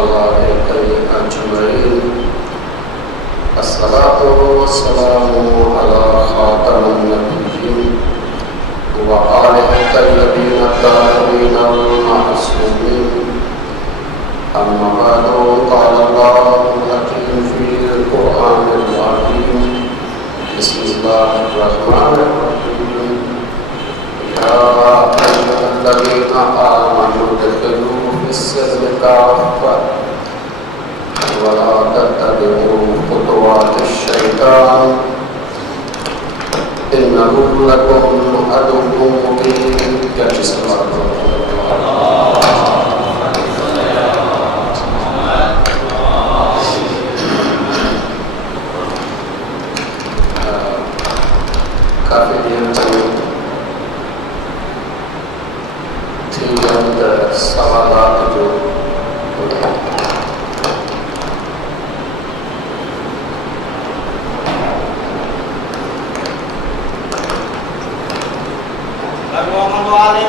वमलाइकतिही अजमईन। अस्सलातु वस्सलामु अला खातमिन नबिय्यीन व आलिहि तय्यबीन ताहिरीन मासूमीन। अम्मा बअदु क़ाल अल्लाहुल हकीम फ़ील क़ुरआनिल अज़ीम। बिस्मिल्लाहिर रहमानिर रहीम। या अय्युहल्लज़ीना आमनू इद्खुलू फ़िस्सिल्मि काफ़्फ़ा वला तत्तबिऊ खुतुवातिश शैतान इन्नहु लकुम अदुव्वुम मुबीन। क्या काफ़ी देर थी सवालात जो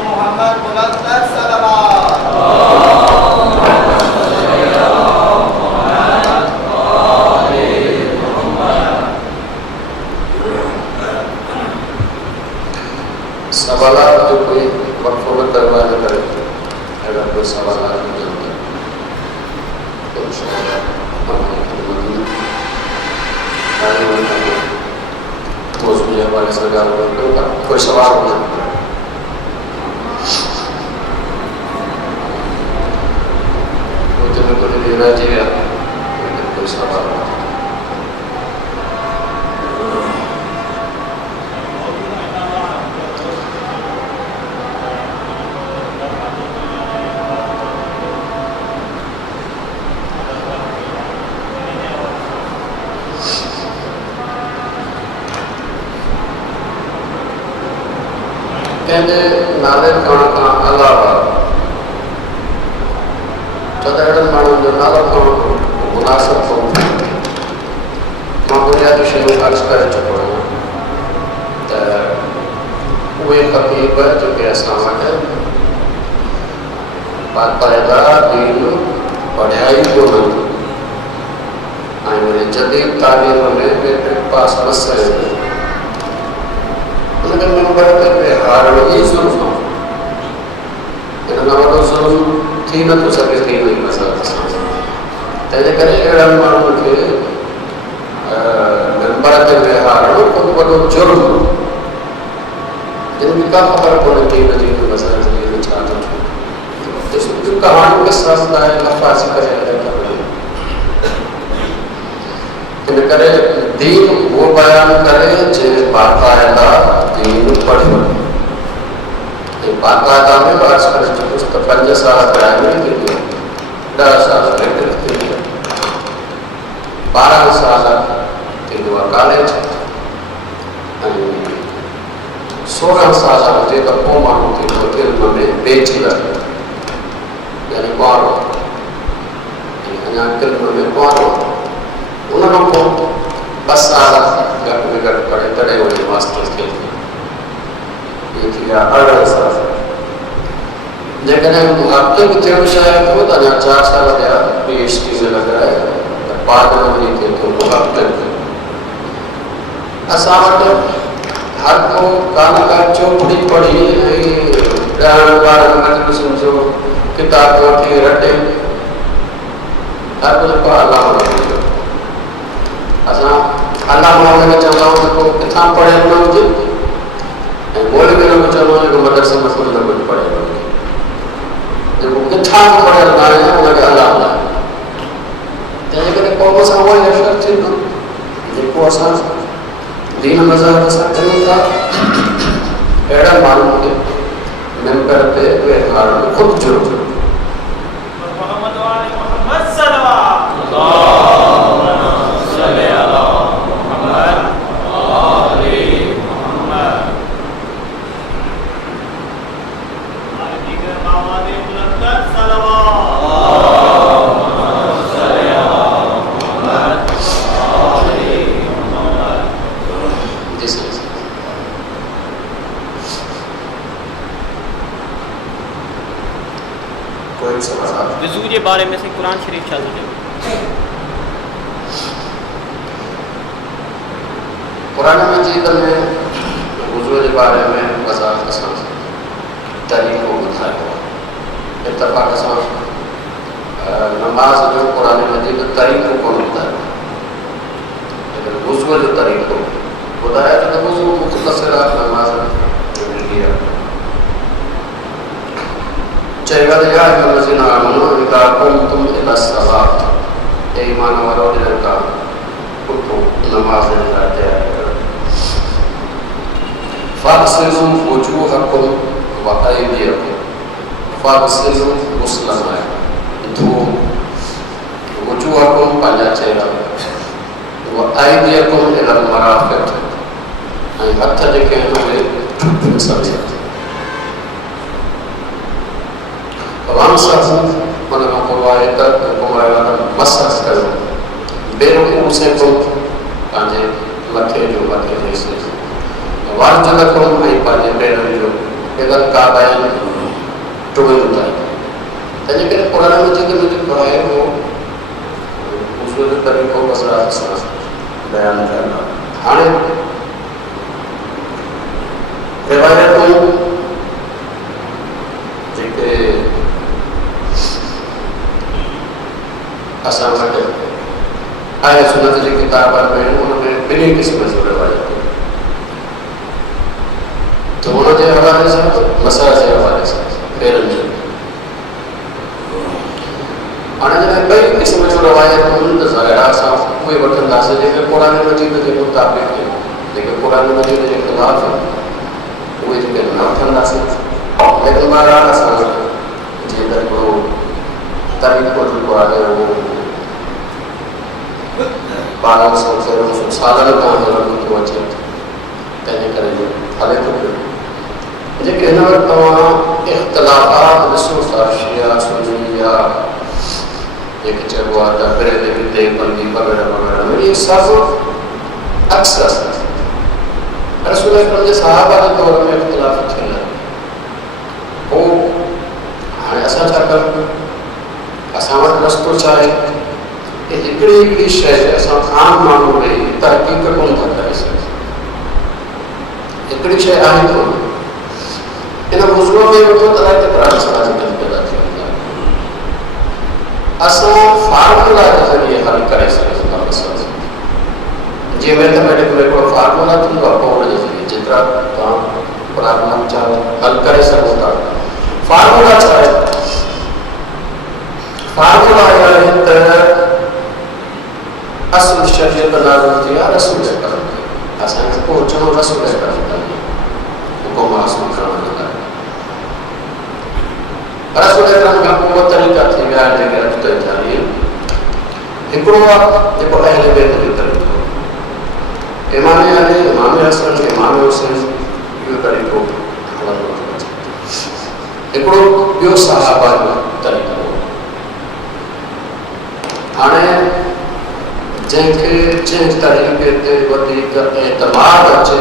मोहम्मद मुनव्वर सल्लल्लाहु सवालात जो कोई वक्फों में करवाने करे, अगर कोई सवालात नहीं जानता तो हमारे सरकार कोई सवाल नहीं तो लेना चाहिए, कोई सवाल कहते नाले करण का अलावा चौदह माण्हुनि जो नालो खणण मुनासिब कोन्हे। मां बुनियादी शयूं अर्ज़ करे चुको आहियां त उहे तकलीफ़ जेके असां वटि बाक़ाइदा दीन पढ़ाई कोन्हनि ऐं वरी जदीद तालीम में मेट्रिक पास मसइले उनखे मेंबर ते विहारण ई ज़ुल्म आहे। इन खां वॾो ज़ुल्म थी नथो सघे थी वई मसइला सां। तंहिंजे करे अहिड़नि माण्हुनि खे मेंबर ते विहारणो ख़ुदि वॾो जुर्म, जिन खे का ख़बर कोन्हे दीन जी मसइले जी छा थो थिए। कहाणियूं किसा ॿुधाए लफ़ाज़ करे इन करे दीन वो बयान करे जे बाक़ायदा दीन पढ़ियो ऐं बाक़ायदा में बहस करे चुकुसि त 5 साल प्राइमरी थींदी आहे, 10 साल मैट्रिक थींदी आहे, 12 साल थींदो आहे कॉलेज ऐं 16 साल हुजे त पोइ माण्हू थींदो इल्म में बैचलर यानी कुआरो, अञा इल्म में कुआरो। उन खां पोइ 2 साल घटि में घटि पढ़े तॾहिं वरी मास्टर्स खे इहे थी विया 18 साल। जेकॾहिं मुहक़िक़ थियणु चाहे थो त अञा 4 साल ॿिया PhD में लॻाए त बाद में वञी थिए थो मुहक़िक़। असां वटि हर को का चोपड़ी पढ़ी ऐं 10-12 मजलिसुनि जो किताब वठी रटे हर कुझु को अलाह असां अलाह हुनखे चवंदा आहियूं जेको किथां पढ़ियल न हुजे ऐं ॿोली में न बि चवंदा आहियूं जेको मदरसे में कुझु न कुझु पढ़ियल हुजे। जेको किथां बि पढ़ियल न आहे हुनखे अलाह न आहे। तंहिंजे करे क़ौम सां उहो ई अशर थींदो जेको असां दीन मज़हब सां कयूं था। अहिड़ा माण्हुनि खे मेंबर ते विहारणु ख़ुदि जुर्म। कोई से बता वज़ू जे बारे में से कुरान शरीफ छा थो चए कुरान मजीद में वज़ू के बारे में वज़ाहत सां तरीक़ो ॿुधायो आहे। इत्तफ़ाक़ सां नमाज़ जो कुरान मजीद तरीक़ो कोन ॿुधायो, लेकिन वज़ू जो तरीक़ो ॿुधायो त वज़ू मुख़्तसिर आहे नमाज़ ज़िंदगी आहे। चएगा या अय्युहल्लज़ीना आमनू इज़ा क़ुमतुम इला सलात, ए ईमान वारो जॾहिं तव्हां उथो नमाज़ जे लाइ तयारी कयो, फ़ग़सिलू वुजूहकुम व अयदीकुम, फ़ग़सिलू गुस्लन आहे धो वुजूहकुम पंहिंजा चेहरा व अयदीकुम इलल मराफ़िक़, ऐं हथ जेके आहिनि उहे सभु वमसहू मन खां पोइ आहे त मसह कयो बेरुकूसिकुम पंहिंजे मथे जो मथे जे हिसे वारजुलकुम ऐं पंहिंजे पेरनि जो इलल काबैन टुवनि ताईं। तंहिंजे करे क़ुरान मजीद में जेको आहे उहो वज़ू जो तरीक़ो वज़ाहत सां बयानु कयल आहे। हाणे रिवायतूं जेके असां वटि आहे सुन्नत जी किताबनि में उनमें ॿिन्ही क़िस्म जूं रिवायतूं, त हुनजे हवाले सां मसह जे हवाले सां पेरनि जो। हाणे जॾहिं ॿई क़िस्म जूं रिवायतूं आहिनि त ज़ाहिर असां उहे वठंदासीं जेके क़ुरान मजीद जे मुताबिक़ आहिनि, जेके क़ुरान मजीद जे ख़िलाफ़ आहिनि उहे जेके न वठंदासीं। लेकिन बहरहाल असां जीअं त हिकिड़ो तरीक़ो जेको आहे उहो 1200 सालनि खां हलंदो थो अचे, तंहिंजे करे हले थो पियो। जेके हिन वक़्तु तव्हां इख़्तिलाफ़ात ॾिसो था, शिया सुन्नी या जेके चइबो आहे त फिरे देवबंदी वग़ैरह वग़ैरह में, इहे सभु अक्सर रसूल अकरम जे सहाबा जे दौर में इख़्तिलाफ़ थियल आहे। पोइ हाणे असां छा कयूं, असां वटि रस्तो छा आहे कि हिकिड़ी हिकिड़ी शइ असां आम माण्हू में तहक़ीक़ कोन था करे सघूं। हिकिड़ी शइ आहे कोन, इन वज़ूअ में वठो त तकरार सां जिक्र पैदा थी वेंदा। असां फार्मूला जे ज़रिए हल करे सघूं था मसइला, जीअं मैथमेटिक्स में हिकिड़ो फार्मूला थींदो आहे, पोइ उनजे ज़रिए जेतिरा तव्हां प्रॉब्लम चाहो हल करे सघो था। फार्मूला छा आहे? फार्मूला इहा आहे त असुल शरीयत लागू थी आहे रसूल अकरम खे, असांखे पहुचणो रसूल अकरम ताईं हुकुम हासिल करण लाइ। रसूल अकरम खां पोइ तरीक़ा थी विया आहिनि जेके अॻिते थिया आहिनि। हिकिड़ो आहे जेको अहले बैत जो तरीक़ो, इमाम अली, इमाम हसन, इमाम हुसैन, इहो तरीक़ो हलंदो थो अचे। हिकिड़ो ॿियो सहाबा जो तरीक़ो, हाणे जंहिंखे जंहिं तरीक़े ते वधीक एतमाद अचे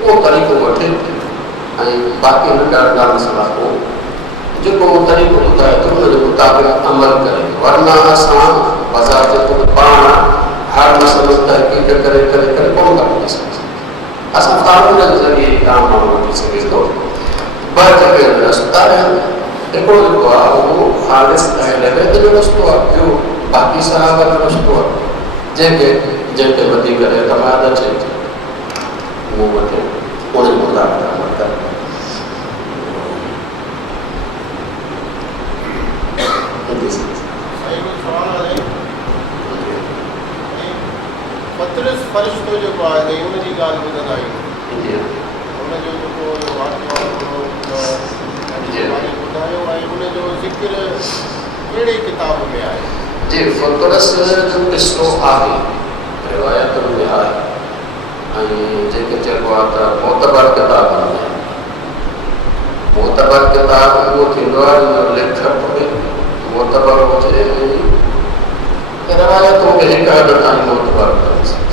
उहो तरीक़ो वठे ऐं बाक़ी नंढा नंढा मसइला पोइ जेको तरीक़ो ॿुधाए थो उनजे मुताबिक़ अमल करे। वरना असां बाज़ार जेको पाण हर मसइलो तहक़ीक़ करे करे करे कोन था वठी सघूं। असां क़ानून जे ज़रिए आम माण्हू वठी सघे थो। ॿ जेके रस्ता आहिनि, हिकिड़ो जेको आहे उहो ख़ालिस अहले बैत जो रस्तो आहे, ॿियो बाक़ी सहाबा जो रस्तो आहे। जंहिंखे वधीक एतमाद अचे उहो वठे, उनजे मुताबिक़ अमल करे। पतरस फ़रिश्तो जेको आहे उनजी ॻाल्हि ॿुधंदा आहियूं, उनजो जेको वाक़िओ ॿुधायो ऐं उनजो ज़िक्र कहिड़े किताब में आहे? जी, पतरस जो किस्सो आहे, रिवायतुनि में आहे, ऐं जेके चइबो आहे त मोतबर किताबनि में। मोतबर किताब उहो थींदो आहे जो लेखक मोतबर हुजे ऐं रिवायतूं खे हिकु हद ताईं मोतबर करे सघे।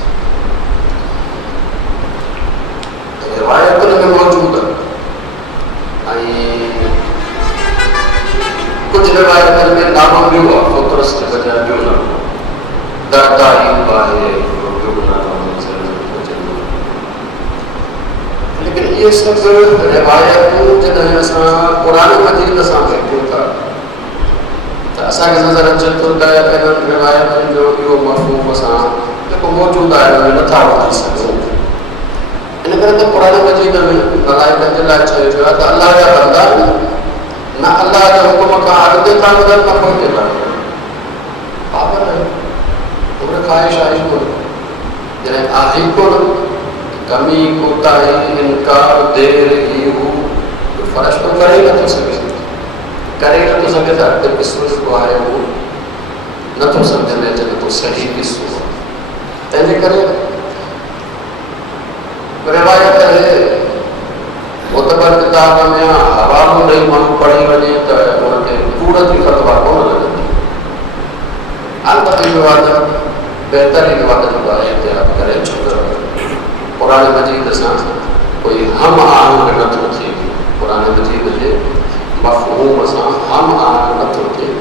रिवायतुनि में मौजूदु ऐं कुझु ये सब रिवायतूं जॾहिं असां क़ुरान मजीद सां वेठूं था त असांखे नज़र अचे थो त इन्हनि रिवायतुनि जो इहो मफ़हूम असां जेको मौजूदु आहे उन में नथा वठी सघूं। इन करे त क़ुरान मजीद में मलाइकनि जे लाइ चयो वियो आहे त अलाह जा बंदा न अलाह जे हुकुम खां अॻिते था वधनि न पोइ था वधनि, पागल आहे, उमिरि ख़्वाहिश आहे कोन, जॾहिं आहे कोन कमी कोताही इनकार देर ही हू फ़र्क़ तो करे ही नथो सघे, करे नथो सघे त अॻिते क़िसो जेको आहे उहो नथो सम्झ में अचे, नथो सही क़िसो आहे। तंहिंजे करे रिवायत मुतबर किताब में हवालो ॾेई माण्हू पढ़ी वञे त उनखे कूड़ जी फतवा कोन लॻंदी। अलबत्ते विवाद बहितरीन विवाद जो आहे इतिहाद करे, छो त क़ुरान मजीद सां कोई हम आहंग नथो थिए, क़ुरान मजीद जे मफ़हूम सां हम आहंग नथो थिए।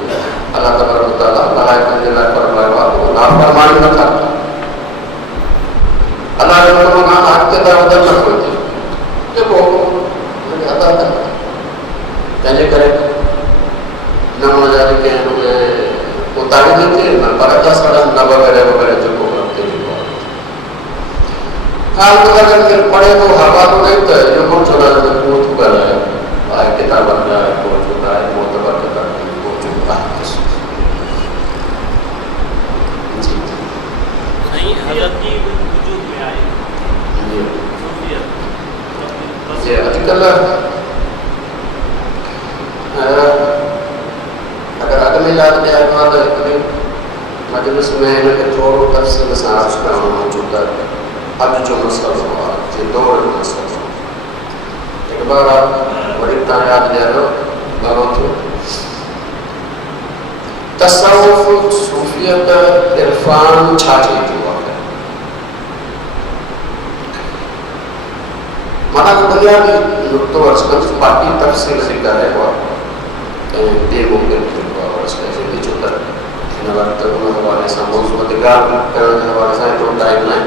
अल्लाह तबारक व तआला मलाइकनि जे लाइ फरमायो आहे त नाफ़रमानी नथा कनि, अल्लाह जे हुकुम खां अॻिते था वधनि न थिए जेको हुनखे अदा कनि। तंहिंजे करे न हुनजा जेके आहिनि उहे कोताही थी थिए, न पर था सड़नि, न वग़ैरह वग़ैरह जेको अॻिते जेको आहे हाल तो अगर फिर पढ़े तो हवालो नहीं तो जो कौन चला है वो तो कर रहा है आए किताब बन रहा है वो चुका है वो तो बात करता है वो चुका है जी नहीं हजरत की वजूद में आए जी सूफियत ये आजकल अगर आगे याद दिया तो इतनी मजलिस में इनके थोड़ा तफसील से आज का मौजूद है। अब जो मसला हुआ ये दौर मसला एक बार आप बड़ी याद दिया लो भगवत तसव्वुफ सूफियत इरफान छाछी हुआ है माना बुनियादी नुक्तो अर्ज बाकी तफसील जिक्र है वो बेमुमकिन हुआ और इसका भी जो तर इन वक्त उन हवाले से मौजूद दिगार करने के हवाले से तो टाइम नहीं।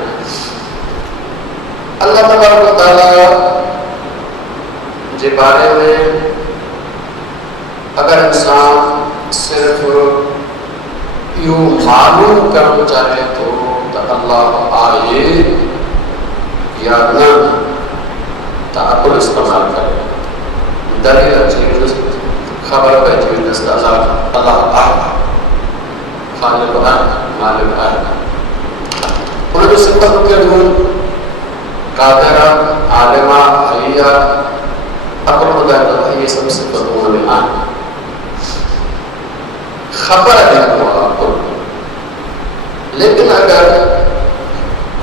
अल्लाह तबारक व तआला जे बारे में अगर इंसान सिर्फ यो मालूम करना चाहे तो अल्लाह आए या न ताकुल इस्तेमाल करे दलील अच्छी खबर पहची अल्लाह आए खालिक आए मालिक आए उन जो सिफत के दूर कादरा आलिमा हलिया अकुल मुदाहिदा ये सब सिफतों में आए खबर है आपको। लेकिन अगर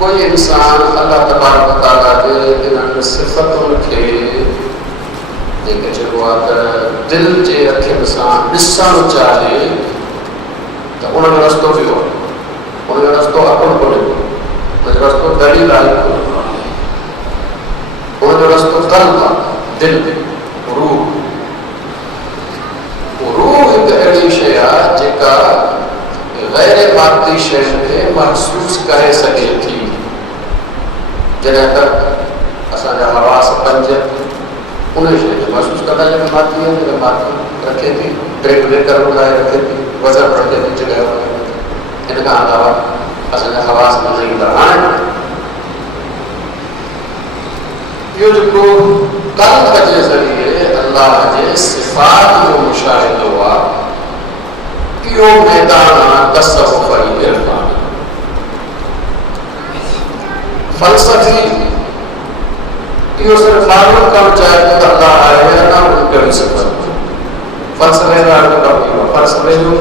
कोई इंसान अल्लाह तबारक व तआला के इन सिफतों के देखे जो दिल के अखियुनि सां ॾिसणु चाहे तो उन रस्तो भी हो उन रस्तो अकुल कोन्हे उन रस्तो दलील आहे उन रस्तो कल्ब दिल रूह एक अहिड़ी शइ आहे जेका गैर मादी शइ खे महसूस करे सघे थी। जॾहिं तक असांजा हवास पंज उन शइ खे महसूस कंदा आहियूं मादी आहे जेका मादी रखे थी ब्रेक ब्रेकर ॿुधाए रखे थी वज़न रखे थी जॻह इन खां अलावा असांजा हवास न ईंदा आहिनि। यो जो कल्ब के जरिए अल्लाह के सिफात जो मुशाहिदो आहे यो मैदान तसव्वुफ इरफान फलसफी यो सिर्फ मालूम कम चाहे तो अल्लाह आए या ना उनके सिफत फलसफे का फलसफे जो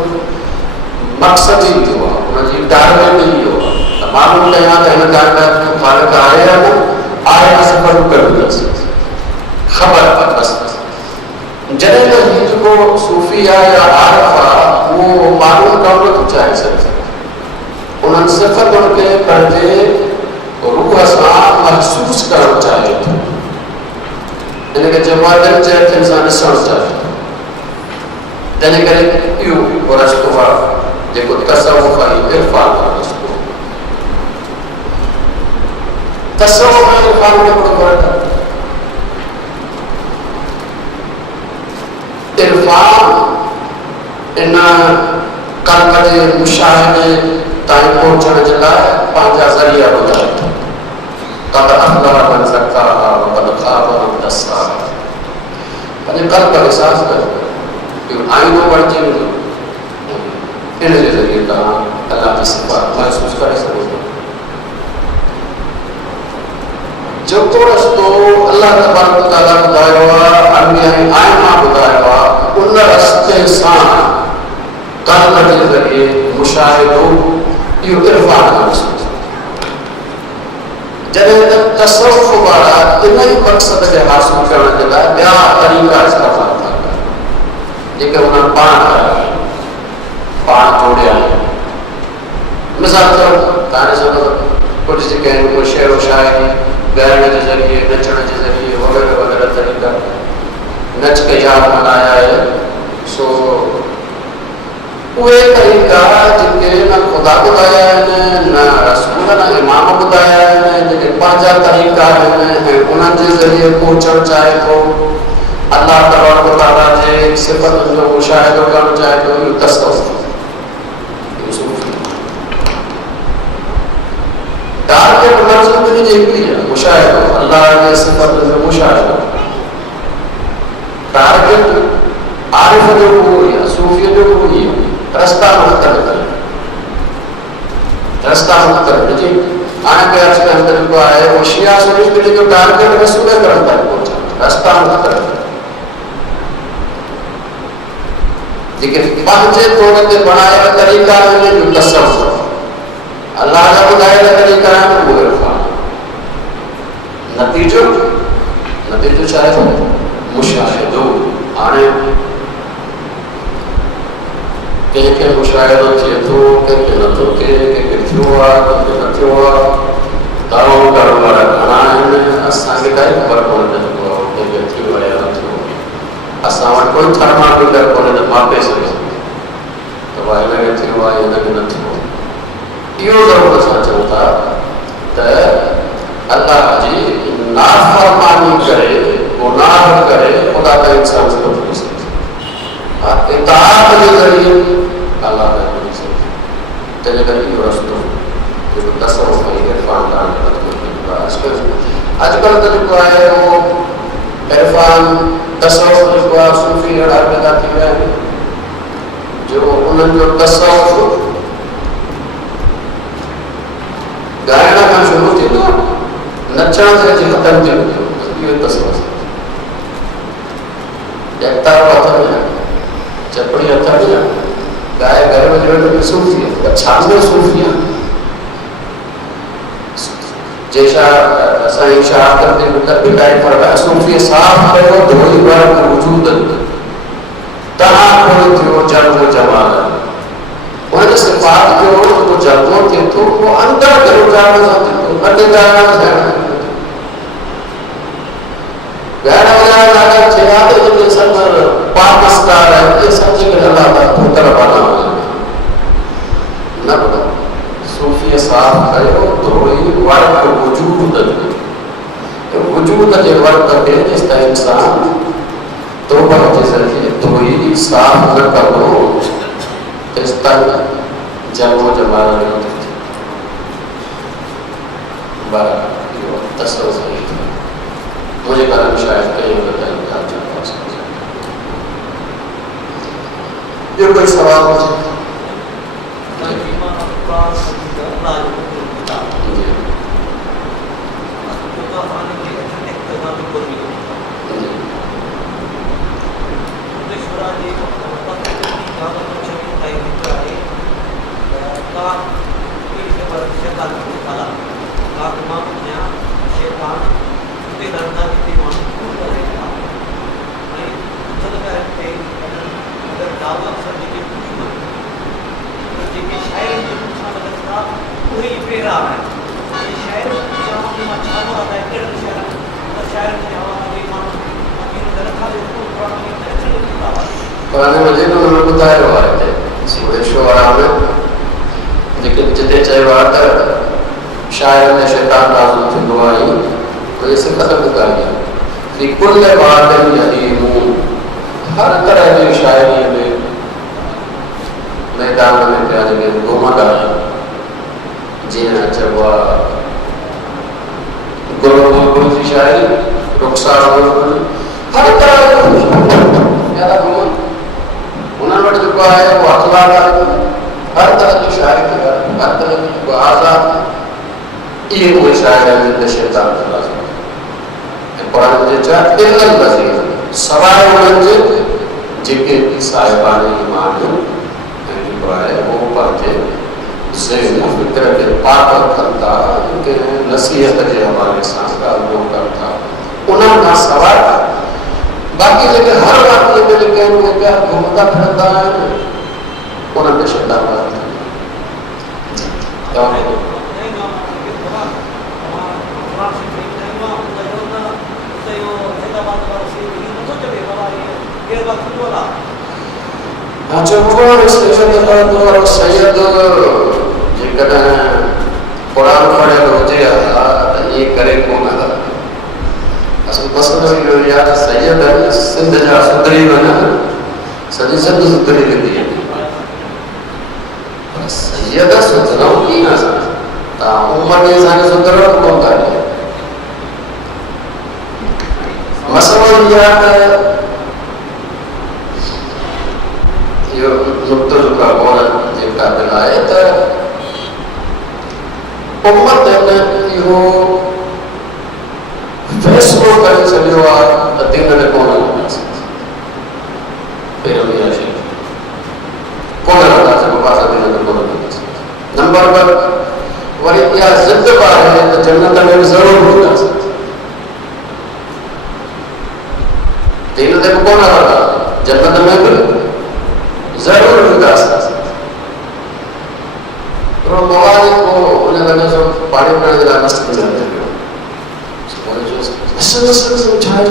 मकसद ही हुआ उनकी टारगेट ही हुआ मालूम कया त हिन काइनात जो ख़ालिक आहे या न आए सफर कर खबर बस जॾहिं त ही जेको सूफ़ी आहे या आरिफ आहे उहो मालूम करणु नथो चाहे सघे उन्हनि सिफ़तुनि खे पंहिंजे रूह सां महसूस करणु चाहे थो इनखे चइबो आहे दिलि जे अखियुनि सां ॾिसणु चाहे थो। तंहिंजे करे इहो रस्तो आहे जेको तसव्वुफ ऐं इरफान वारो रस्तो तसव्वुफ ऐं इरफान में बड़ो फ़र्क़ु आहे। इरफान इन कल्ब के मुशाहिदे ताईं पहुंचण जे लाइ पंहिंजा ज़रिया ॿुधाए थो। क़द अफ़लह मन ज़क्काहा व क़द ख़ाब मन दस्साहा। पंहिंजे कल्ब खे साफ़ कयो, इहो आईनो बणिजी वेंदो। इन जे ज़रिए तव्हां अलाह जी सिफ़ात महसूसु करे सघो था। जेको रस्तो अल्लाह तबारक व तआला ॿुधायो आहे, अंबिया ऐं आइमा ॿुधायो आहे, उन रस्ते सां कल्ब जे ज़रिए मुशाहिदो इहो इरफान महसूस। जॾहिं त तसव्वुफ़ वारा इन ई मक़सद खे हासिल करण जे लाइ ॿिया तरीक़ा इस्तेमालु था कनि, जेके उन्हनि पाण जोड़िया आहिनि। मिसाल तौर तव्हां ॾिसो कुझु जेके आहिनि कोई शेर व शाइरी ॻाइण जे ज़रिए, नचण जे ज़रिए वग़ैरह वग़ैरह तरीक़ा नच के याद मनाया है। सो उहे तरीक़ा जेके न ख़ुदा ॿुधाया आहिनि, न रसूल न इमाम ॿुधाया आहिनि, जेके पंहिंजा तरीक़ा आहिनि ऐं उन्हनि जे ज़रिए पहुचणु चाहे थो, अल्लाह तबारक व तआला जे सिफ़तुनि जो मुशाहिदो करणु चाहे थो, इहो तसव्वुफ़। टारगेट मक़सद जी हिकिड़ी आहे, मुशाहिदो, अल्लाह जे सिफ़तुनि जो मुशाहिदो। टारगेट आरिफ जो उहो ई आहे, सूफ़ीअ जो उहो ई आहे। रस्ता मुख़्तलिफ़ आहिनि, रस्ता मुख़्तलिफ़। जी हाणे कोई अॼुकल्ह तरीक़ो आहे, उहो शिया सुन्नी फिर जो टारगेट रसूल करण ताईं पहुचणु, रस्ता मुख़्तलिफ़। जेके पंहिंजे तौर ते बणायल तरीक़ा आहिनि, जो तसव्वुफ़, अल्लाह जा ॿुधायल तरीक़ा आहिनि, उहो इरफान। नतीजो छा आहे? मुशाहिदो। हाणे कंहिंखे मुशाहिदो थिए थो, कंहिंखे नथो थिए, कंहिंखे थियो आहे, कंहिंखे न थियो आहे। दावो करण वारा घणा आहिनि, असांखे काई ख़बर कोन्हे त जेको आहे कंहिंखे थियो आहे या न थियो। असां वटि कोई थर्मामीटर कोन्हे त मापे सघूं त भाई हिनखे थियो आहे या हिनखे न थियो। इहो ज़रूरु असां चऊं था त अल्लाह जी नाफ़रमानी करे, गुनाह करे ख़ुदा का इंसान से थी सघे, इताअत जे ज़रिए अल्लाह का थी सघे। तंहिंजे करे इहो रस्तो जेको तसव्वुफ़ ऐं इरफान करण जो मतिलबु अॼुकल्ह त जेको आहे उहो इरफान तसव्वुफ़ जेको आहे सूफ़ी अहिड़ा पैदा थी विया आहिनि जो उन्हनि जो तसव्वुफ़ ॻाइण खां शुरू थींदो, नचण जे ख़तम थी वेंदो। इहो तसव्वुफ़ ॾेखारो अथव न, चपड़ी अथव न, गाए घर में जो सूफ़ी आहे, छा में सूफ़ी आहे? जैसा साईं शाह करते बिटाई फरमाया, सूफ़ी साफ़ कयो धोई वर्क वजूद तहां कोई थियो जल्द जमाल। उनजे सिफ़ात जो जेको जल्दो थिए थो उहो अंदर के उजागर सां थिए थो, न ॾेखारण सां। ॻाइण वारा नाटक थिया त इहे सभु पाकिस्तान आहे, इहे सभु जेके अलाह जा पुत्र वारा न ॿुधो। सूफ़ीअ साफ़ कयो धोई वर्क वजूद जे वर्क खे जेसिताईं इंसान तौबा जे ज़रिए धोई साफ़ न कंदो तेसिताईं जमो जमाल न थी। इहो तसव्वुफ़ मुझे कारण शायद कई ये कोई सवाल मुझे पुराने मजीद में उन्होंने बताया हुआ है सूरह शुअरा में जिते चयो आहे त शायर में शैतान नाज़िल थींदो आहे, कोई सिफ़त ॿुधाई आहे कि कुल वादिन यहीमून, हर तरह जी शायरी में मैदान में पिया जगह घुमंदा जीअं चइबो आहे गुल बुलबुल जी शायरी रुखसार बुलबुल हर तरह ज़्यादा घुमन उन्हनि वटि जेको आहे उहो अख़लाक आहे हर तरह जी शायरी थी करे हर तरह जी जेको आज़ाद इहे उहे शाइर आहिनि जिन ते शैतान ऐं क़ुर जे चया इल्लल लज़ीन सवाइ उन्हनि जे जेके साहिबान ईमान ऐं जेको आहे उहो पंहिंजे ज़हन फ़िक्र खे पाक रखनि था कंहिं नसीहत जे हवाले सां ॻाल्हि कनि था उन्हनि खां सवाइ बाक़ी जेके हर वाक़े में जेके आहिनि उहे पिया घुमंदा फिरंदा आहिनि उन्हनि ते शैतान सैयद जेकॾहिं क़ुर पढ़ियल हुजे हा त ईअं करे कोन असुल मसइलो इहो ई आहे त सैयद सिंध जा सुधरी वञनि सॼी सिंध सुधरी वेंदी आहे सैयद सुधरूं कीअं असां तव्हां उमिरि जे असांखे सुधरणु कोन था ॾियो मसइलो इहो आहे त इहो नुक़्तो जेका क़ौर जे क़ाबिल आहे त उम्मत इहो फ़ैसिलो करे छॾियो आहे त दीन ते कोन हलंदासीं पहिरियों इहा शइ कोन हलंदासीं असां दीन ते कोन हलंदासीं नंबर ॿ वरी इहा ज़िद बि आहे त जन्नत में बि ज़रूरु हूंदासीं दीन ते बि कोन हलंदासीं जन्नत में बि ज़रूरु हूंदासीं मवाद को उन लॻे थो पाणी पीअण जे लाइ मस्तु समझाए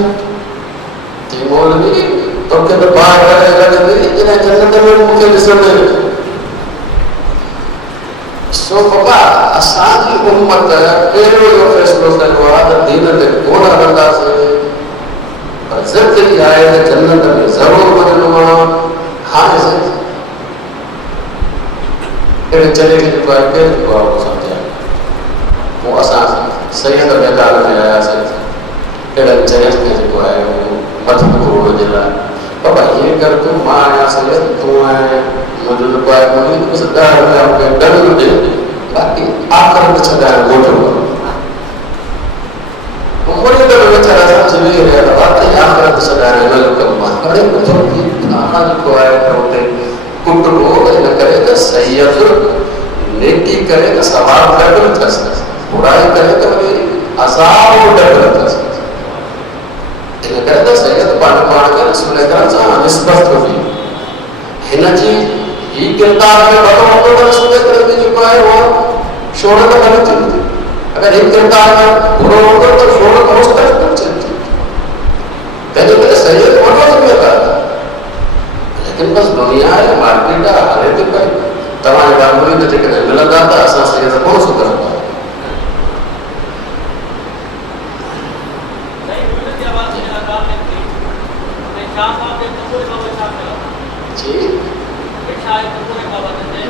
चई मौलवी तोखे त बार लॻंदी जॾहिं जन्नत में मूंखे ॾिसंदे सो बाबा असांजी उम्मत पहिरियों इहो फ़ैसिलो कयो आहे त दीन ते कोन हलंदासीं पर ज़िद ई आहे त जन्नत में ज़रूरु वञिणो आहे हाणे अहिड़े चले खे जेको आहे केरु जेको आहे उहो सम्झाए पोइ असां सैयद मैदान में आयासीं अहिड़नि चयनि खे जेको आहे उहो मथो करोड़ जे लाइ बाबा हीअं कर तूं मां आहियां सैयद तूं ऐं मुंहिंजो जेको आहे मुंहिंजी बसि 10 रुपया मूंखे डन ॾे बाक़ी आख़िर छॾाइण ॻोठो उमिरि त वीचारा सम्झी वेही रहिया त वाकई आख़िरत छॾाइण हिन जो कमु आहे हाणे पुछो की तव्हां जेको आहे त हुते कुटबो इन करे त सैयद नेकी करे त सवाब डबल अथसि बुराई करे त वरी अज़ाब डबल अथसि इन करे त सैयद पाण खे रसूल अकरम सां निस्बत हुई हिन जी ही किरदार में वॾो हूंदो त रसूल अकरम जी जेको आहे उहो शोहरत न थींदी अगरि ही किरदार में बुरो हूंदो त शोहरत मुस्तक़िल थींदी तंहिंजे करे सैयद वॾो ज़िम्मेदार लेकिन बस दुनिया है मार्केट आहे हले थी पई तव्हां जहिड़ा मुरीद जेकॾहिं मिलंदा त असां सैयद कोन सुधरंदा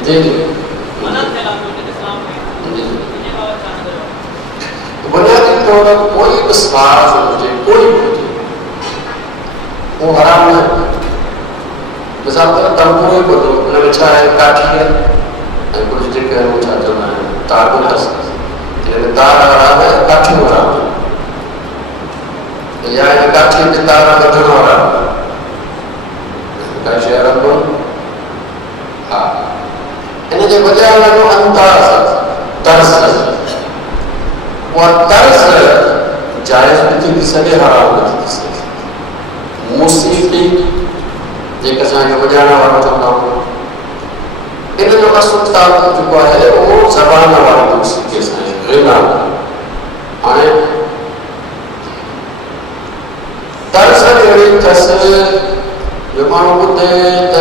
जी जी बुनियादी तौर कोई बि साज़ हुजे कोई बि हुजे उहो हराम न आहे मिसाल तौर तंबूरो ई ॿुधो हुन में छा आहे काठी आहे ऐं कुझु जेके आहिनि छा चवंदा आहिनि तार बि अथसि हिन तार हराम आहे काठियूं हराम आहे या हिन काठी ते तार ॿधण हराम आहे काई शइ हराम कोन्हे हा इन जे बजाय हुनजो अंदाज़ तर्ज़ उहा तर्ज़ जाइज़ बि थी सघे हराम न थी सघे मौसीक़ी जेके असांखे वॼाइण वारो चवंदा आहियूं इन जो असुल ताक़त जेको आहे उहो ज़बान वारी मौसीक़ी सां ग़िना हाणे तर्ज़ अहिड़ी अथसि जो माण्हू ॿुधे त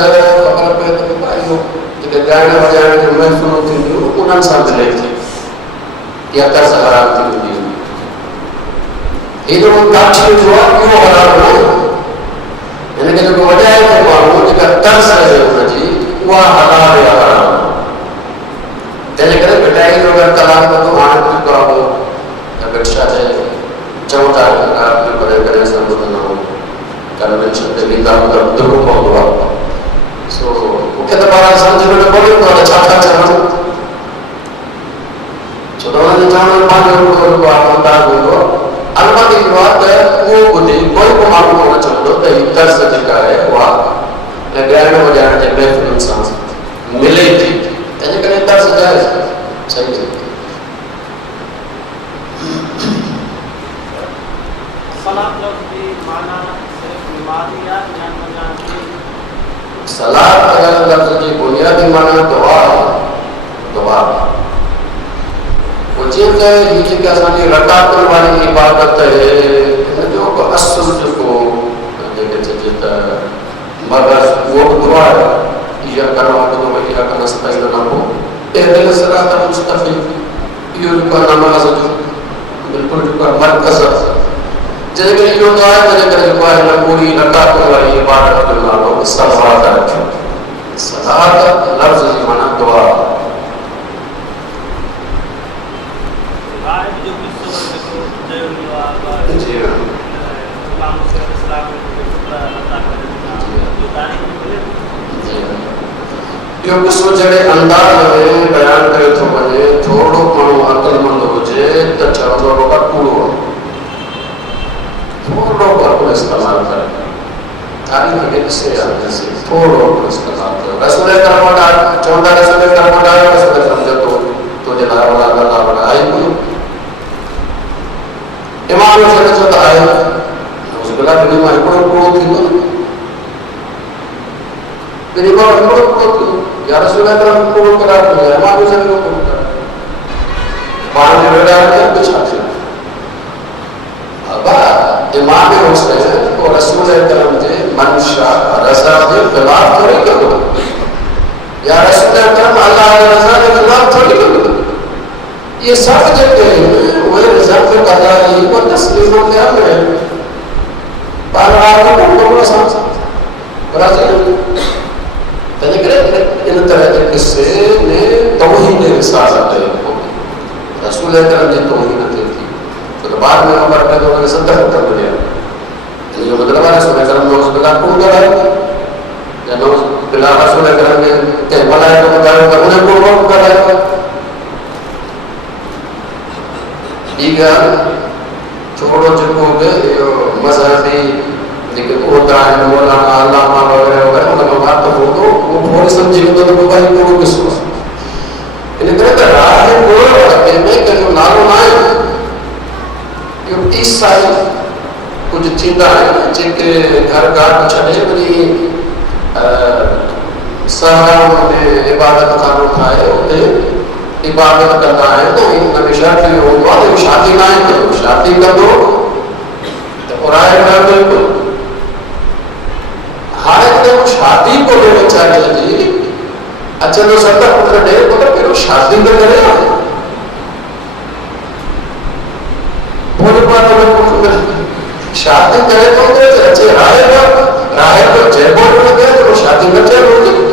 ख़बर पए त इहो जेके ॻाइण वॼाइण जूं महफ़िलूं थींदियूं उन्हनि सां मिले थी इहा तर्ज़ हराम थी वेंदी हीअ जेको काठी जो आहे इहो हराम न हिनखे जेको वॼाए थो माण्हू जेका तर्स आहे हुनजी उहा हलाल या हराम तंहिंजे करे मिठाई जो अगरि कलाक बंदो हाणे जेको आहे अगरि छा चए चऊं था राति जो करे असां ॿुधंदा आहियूं कन्वेंशन ते वेंदा आहियूं त ॿुधणो पवंदो आहे सो मूंखे त पाण सम्झ में न पवंदो आहे छा था चवनि छो त हुनजे चवण में पंहिंजो जेको आहे अंदाज़ हूंदो आहे अलमत इहो आहे त उहो ॿुधी कोई बि माण्हू कोन चवंदो त हीअ तर्स जेका आहे उहा ॻाइण वॼाइण जे महफ़िलुनि सां मिले थी तंहिंजे करे तर्स जाइज़ सही आहे सलात लफ्ज़ की माना सिर्फ नमाज़ या जान बजान की सलात लफ्ज़ जी बुनियादी माना दुआ दुआ वो चीज़ है ये जेके असांजी रकातुनि वारी इबादत आहे हिन जो असुल जेको जेके चइजे त मगज़ उहो बि दुआ आहे इहा करणु वठंदो भई इहा करणु सताईंदो न पोइ इहे सिरात मुस्तक़ीम इहो जेको आहे नमाज़ जो बिल्कुलु जेको आहे मर्कज़ आहे जैसे कि यो तो है मेरे करे जो है ना पूरी रकात वाली इबादत जो नालो सलात रखो सलात लफ्ज़ जी माना दुआ गायब जो किस्सो देखो जय हुआ जी हां इस्लाम से इस्लाम में खुदा अता करे जो तारीख मिले जी यो किस्सो जड़े अंदाज में बयान करे तो वने थोड़ो मानो अकलमंद होजे त चवंदो बाबा कूड़ो थोड़ो पर इस्तेमाल करें तारीख के से से थोड़ो पर इस्तेमाल करें रसूल करम वटा चवंदा रसूल करम वटा रसूल समझो तो जे ला वाला अल्लाह वटा आई कोई इमाम हुसैन जो त आहे उस गला बिनी में हिकिड़ो थींदो बिनी में हिकिड़ो या रसूल करम को करा इमाम हुसैन को करा पाण जे वेड़ा के कुछ छा अब इमाम हुसैन और रसूल करम जे मंशा रज़ा जे खिलाफ थोड़ी कयो या रसूल करम अल्लाह जे रज़ा जे खिलाफ थोड़ी कयो ये सब जेके वो रिजल्ट कर रहा है वो तस्लीम के हम बार बार को सा राजी तने करे इन तरह के किस्से ने तौहीद रिसालत है रसूल करम जी तौहीद थी तो बाद में उमर के तो 70 खत्म हो गया ये मतलब है रसूल करम ने उस बिला को करा या नो बिला रसूल करम ने के भलाई को करा उन्हें को करा ಈಗ छोड़ो जेको बि इहो मज़हबी जेके उहिदा आहिनि मौलाना अलामा वग़ैरह वग़ैरह उनमें बात हूंदो उहो थोरी सम्झी वेंदो त भाई कहिड़ो किस्सो आहे इन करे त राह ॻोल्हण कंहिंमें कंहिंजो नालो न आहे इहो ईसाई कुझु थींदा आहिनि जेके घर घाट छॾे वञी सहराउनि में इबादत खानो ठाहे उते इबादत करना है तो उनमें शर्त ये होगा कि शादी ना करो शादी कर दो तो कुरान में बिल्कुल हारे तो शादी को लेना चाहिए जी अच्छा तो सबका पुत्र दे तो फिर शादी तो करे बोले बात में शादी करे तो अच्छे राय को जयपुर में गए तो शादी न चाहिए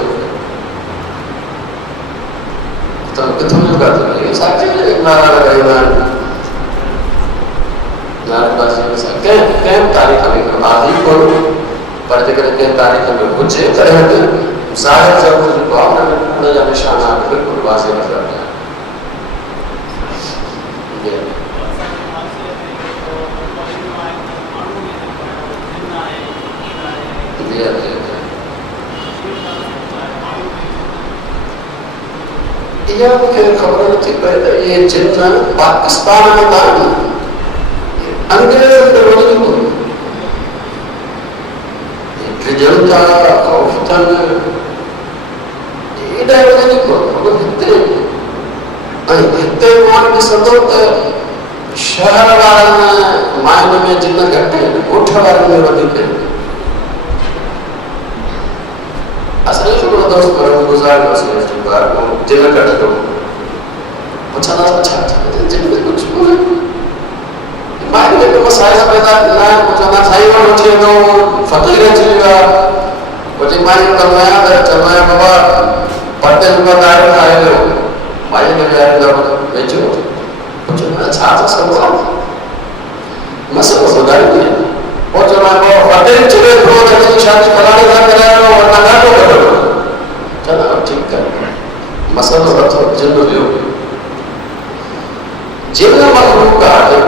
तो कितने लोग आते हैं साथ में नारा लगाएगा नारेबाजी में साथ क्या तारीख में आदि को पर जगह के तारीख में कुछ तरह के ज़ाहिर जरूर जो भावना में पूरा या निशाना बिल्कुल वाज़ेह नजर आता है यह मुझे खबर नहीं पहले ये जिन्न पाकिस्तान में था अंग्रेज के रोज़ को ये जनता खौफतन ये डायरेक्ट को वो हिते मान के सदोत शहर वाले मायने में जिन्न घटे कोठ वाले में वधिक असल में दोस्त पर गुजार मसले जो बार को जिन्न कट दो अच्छा जिन्न कुछ बोले मायने में मसाइल पैदा ना कुछ ना चाहिए वो चाहिए तो फकीर चाहिए कुछ माई कमाया चमाया बाबा पट्टे जुगा दारू खाए लो माई के जाए लो बेचो कुछ ना छाता सब मसला सुधार दिया और चमाया बाबा पट्टे चले तो नहीं शादी कराने का कराया लो और ना तो करो चला ठीक कर मसला तो जिन्नो लियो जिन्नो मखलूक है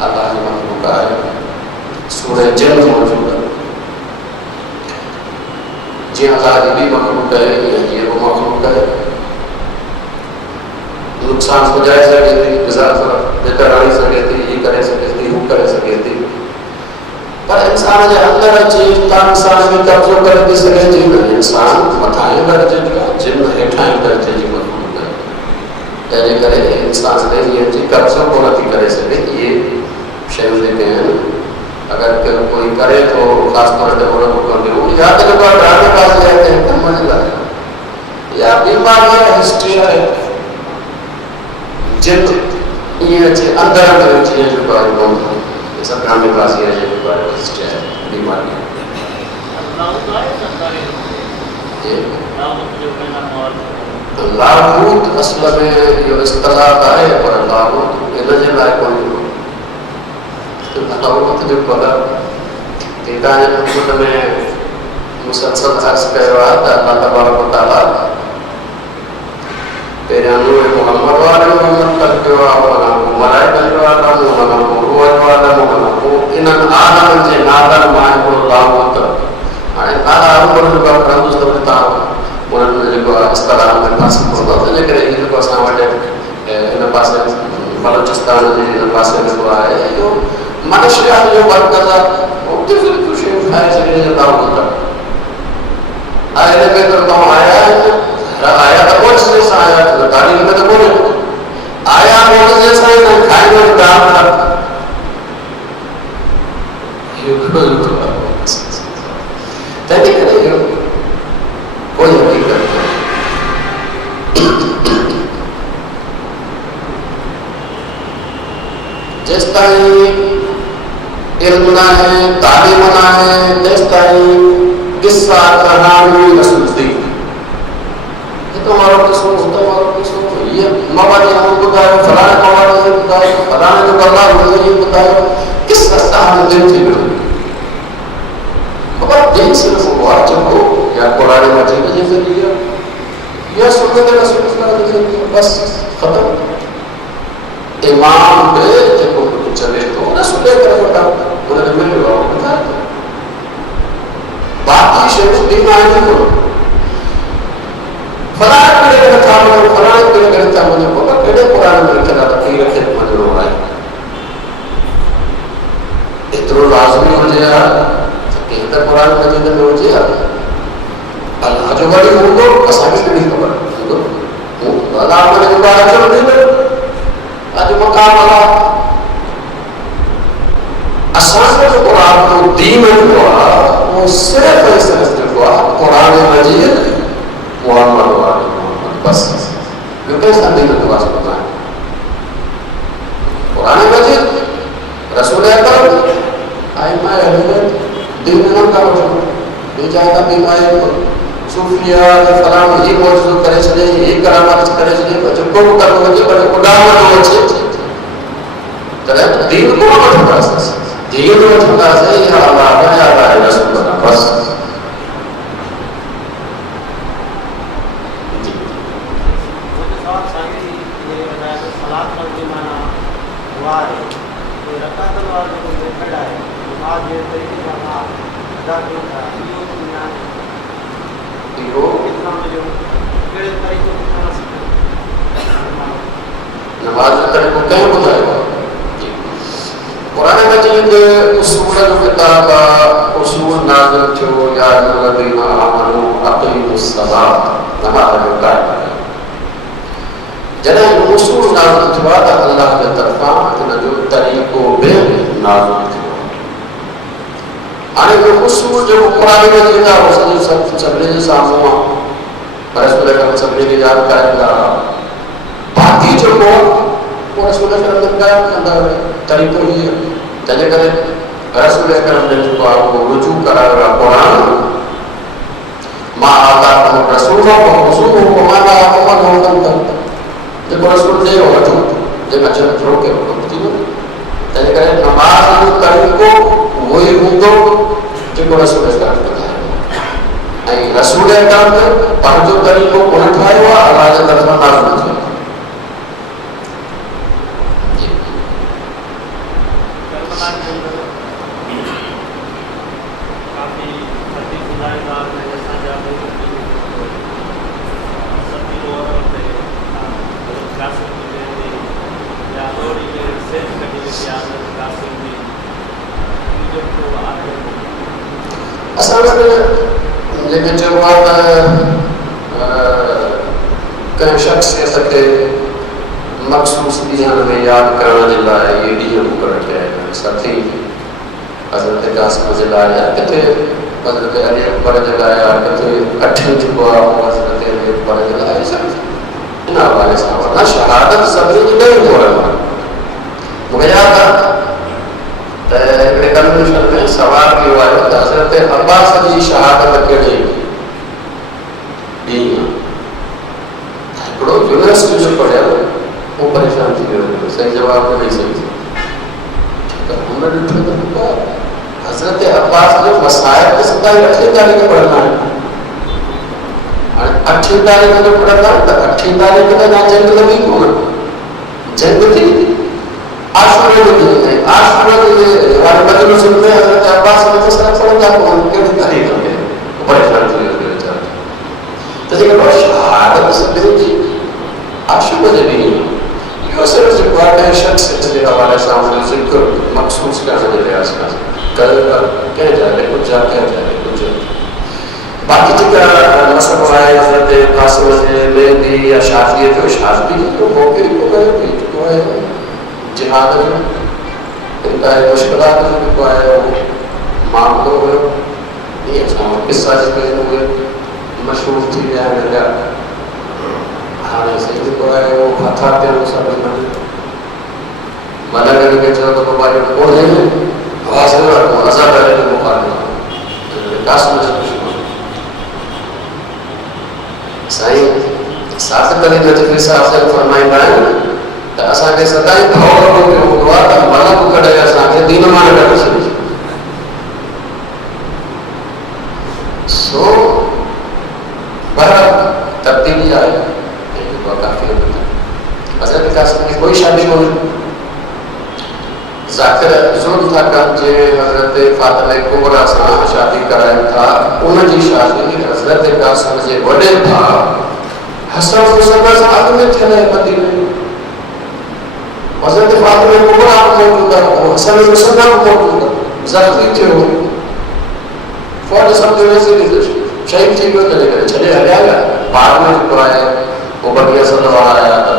अल्लाह ने मखलूक है सूरह जिन मौजूद है जी अल्लाह की भी मखलूक है ये वो मखलूक है नुकसान हो जाए सके थी गुजार बेहतर रही सके थी ये करे सके थी वो करे सके थी पर इंसान जे अंदर चीज का इंसान में कब्जो कर दी सके जी इंसान मथाई दर्जे का जिन हेठाई दर्जे जी मखलूक है यानी करे इंसान ने ये जी कब्जो को नहीं करे सके ये शय लेते हैं अगर कोई करे तो खास तौर पे बोलो को कर दो या तो लोग डराने पास जाते हैं कम मजा आता या बीमार है हिस्ट्री है जिन ये अच्छे अंदर अंदर चीजें जो बाहर बोल ये सब काम में पास ये जो बाहर हिस्ट्री है बीमारी ये लाभूत असल में ये इस्तेलाह है पर लाभूत इधर लायक कोई तो लाभूत जो कोला तीन कुछ में मुसलसल अर्ज करवा था अल्लाह तबारक व तआला तेरे नूर मोहम्मद वाले मोहम्मद करके वाला मलाइका वाला मोहम्मद रूह वाला मोहम्मद इन आदम जे नादन माय को लाभूत आए आला पर का प्रभु सबता उन्होंने जो इस्तेलाह में पास को तो लेकर इन को सामने इन पास बलूचिस्तान इन पास में हुआ है जो मनुष्य जो बात कर रहा वो किस खुशी उठाए सके जाता होता आए ने तो आया तो कौन से आया तो गाड़ी में तो बोले आया कौन से ना खाएंगे तो काम था ये तभी करेंगे कोई हकीकत जिस तरह इल्म ना है तालीम ना है जिस तरह किस्सा कहानी रसूली ये तो हमारा किस्सा होता है हमारा किस्सा ये मवाद हम बताए फलाने मवाद ये बताए फलाने जो बल्ला हुए ये बताए किस रास्ता हम दिन थी मगर दिन सिर्फ वाजिब हो या कुरान मजीद के जरिए या सुन्नत रसूल सल्लल्लाहु अलैहि वसल्लम बस खत्म इमाम पे जब चले तो रसूल कर बता उन्होंने मिल गया बता बाकी शेख बीमार नहीं हो फलाने के करता हो फलाने के करता हो को केड़े कुरान में लिखा था कि रखे मन रो है इतरो लाजमी हो जाए कि इधर कुरान मजीद में हो जाए अल्लाह जो बड़ी हो असा भी नहीं खबर वो अल्लाह ने जो बात कर दी आज मकाम वाला असान जो कुरान को दीन हुआ वो सिर्फ ऐसे हुआ कुरान मजीद मोहम्मद वाले मोहम्मद बस क्योंकि इस दीन के वास्ते होता है कुरान मजीद रसूल अकरम आइमा अहले दीन नाम का मतलब ये जाता बीमारी सूफिया के फलाम ये मौजूद करे चले ये करामात करे चले बच्चों को कर बच्चे बड़े उड़ाव हो अच्छे चले दीन को मत होता है दीन को होता है ये अल्लाह या रसूल बस नमाज तरीको कहीं बताएगा कुरान मजीद उसूल जो किताब उसूल नाज़िल जो या अल्लज़ीना आमनू अक़ीमुस सलात नमाज जो कायम है जने उसूल नाज़िल थिया त अल्लाह के तरफा इन जो तरीको बे नाज़िल थियो हाणे जो उसूल जो कुरान मजीद आहे उहो सभिनी जे साम्हूं आहे पर रसूल अकरम सभिनी खे यादि कराईंदा बाक़ी जो को रसूल अकरम कायम कंदा तरीक़ो ही तंहिंजे करे रसूल अकरम ने जो आपको रुजू कराया कुरान मां आता को रसूल को हुजूर को माना मोहम्मद होतन जो रसूल दे वठो जे अचन थ्रो के होती न तने करे नमाज जो तरीको वही हूंदो जो रसूल अकरम ॿुधायो ऐं रसूल अकरम पंहिंजो तरीको कोन ठाहियो आहे अलाह जे तरफ़ां नाज़िल थियो लेकिन जब आप कहीं शख्सियत के मखसूस ॾींहंनि में यादि करण जे लाइ इहे ॾींहं मुक़ररु कया आहिनि साथी हज़रत क़ासिम जे लाइ या किथे हज़रत अली अकबर जे लाइ या किथे अठनि जेको आहे हज़रत अली अकबर जे लाइ सभु इन हवाले सां वरना शहादत सभिनी जी ॾेई थो रहियो मूंखे यादि आहे त हिकिड़े कन्वेंशन में सवाल कयो आहे त हज़रत अब्बास जी शहादत कहिड़े ॾींहुं हिकिड़ो यूनिवर्सिटी जो पढ़ियल वो परेशान थी वियो सही जवाब न ॾेई सघियो त हुन ॾिठो त हज़रत अब्बास जो मसाइब त 27 तारीख़ पढ़ंदा आहिनि हाणे 8 तारीख़ जो पढ़ंदा त 8 तारीख़ ते ना जंग लॻी कोन जंग थी आशूरा जो ॾींहुं ऐं आशूरा जे वारे मजलिस में हज़रत अब्बास में सिर्फ़ पढ़ंदा कोन कहिड़ी तारीख़ में परेशान थी वियो वीचारो त जेको शहादत सभिनी जी आशूरा जे ॾींहुं इहो सिर्फ़ु जेको आहे कंहिं शख़्स जे हवाले सां हुनजो ज़िक्र मखसूस करण जे लिहाज़ सां कल्ह कंहिं जाइ कुझु आहे कंहिं जाइ कुझु बाक़ी जेका मसइलो आहे हज़रत क़ासिम जे मेहंदी या शादीअ जो शादी जो मौक़े को कयो जेको आहे जिहाद जो इंतहाई मुश्किलात जो जेको आहे उहो मामिलो हुयो ईअं असां किसा जेके आहिनि उहे मशहूरु थी विया आहिनि अॻियां हाणे सही जेको आहे उहो हथा थियनि सभु मदद खे चयो त बाबा इहो कोन्हे आवाज़ न रखो असां करे जो मुखालिफ़ क़ासिम जो दुश्मन साईं साबित अली नजफ़ी साहिब से फरमाईंदा आहिनि त असांखे सदाई भउ पियो हूंदो आहे त मलक कढे असांखे दीन मां न कढी छॾे सो पर तब्दीली आहे काफ़ी हज़रत क़ासिम की कोई शादी कोन्हे ज़ाकिर ज़ुल्म था कनि जे हज़रत फ़ातिमा कुबरा सां शादी कराइनि था उनजी शादी हज़रत क़ासिम जे वॾे भाउ हसन हुसैन सां अॻु में थियल आहे मदीने में हज़रत फ़ातिमा कुबरा बि मौजूदु आहे हसन हुसैन बि मौजूदु आहे ज़ख़्मी थियो फौज सम्झो शहीद थी वियो तॾहिं करे छॾे हलिया विया बाद में जेको आहे वो बगिया सलवार आया था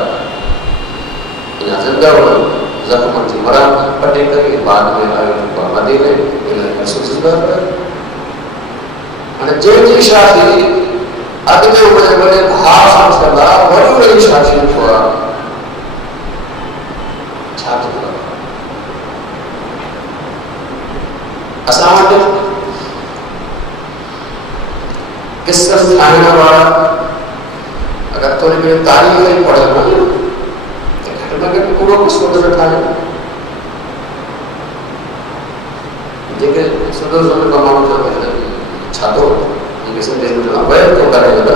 या जिंदा हुआ जख्म थी मरा पटे करे बाद में आयो तो मदीने में सुजुदा पर अने जे शादी अगले उहे वडे भाव सां सदा वडी शादी हुआ छा थो असां वटि किस्सनि ठाहिण वारा अगर थोड़ी देर तारीख में पढ़े ना तो घटना के पूरा किस्सो न ठाहे जेके सदो समय कमाउं जो छातो ये किसी ने जो वह तो करेगा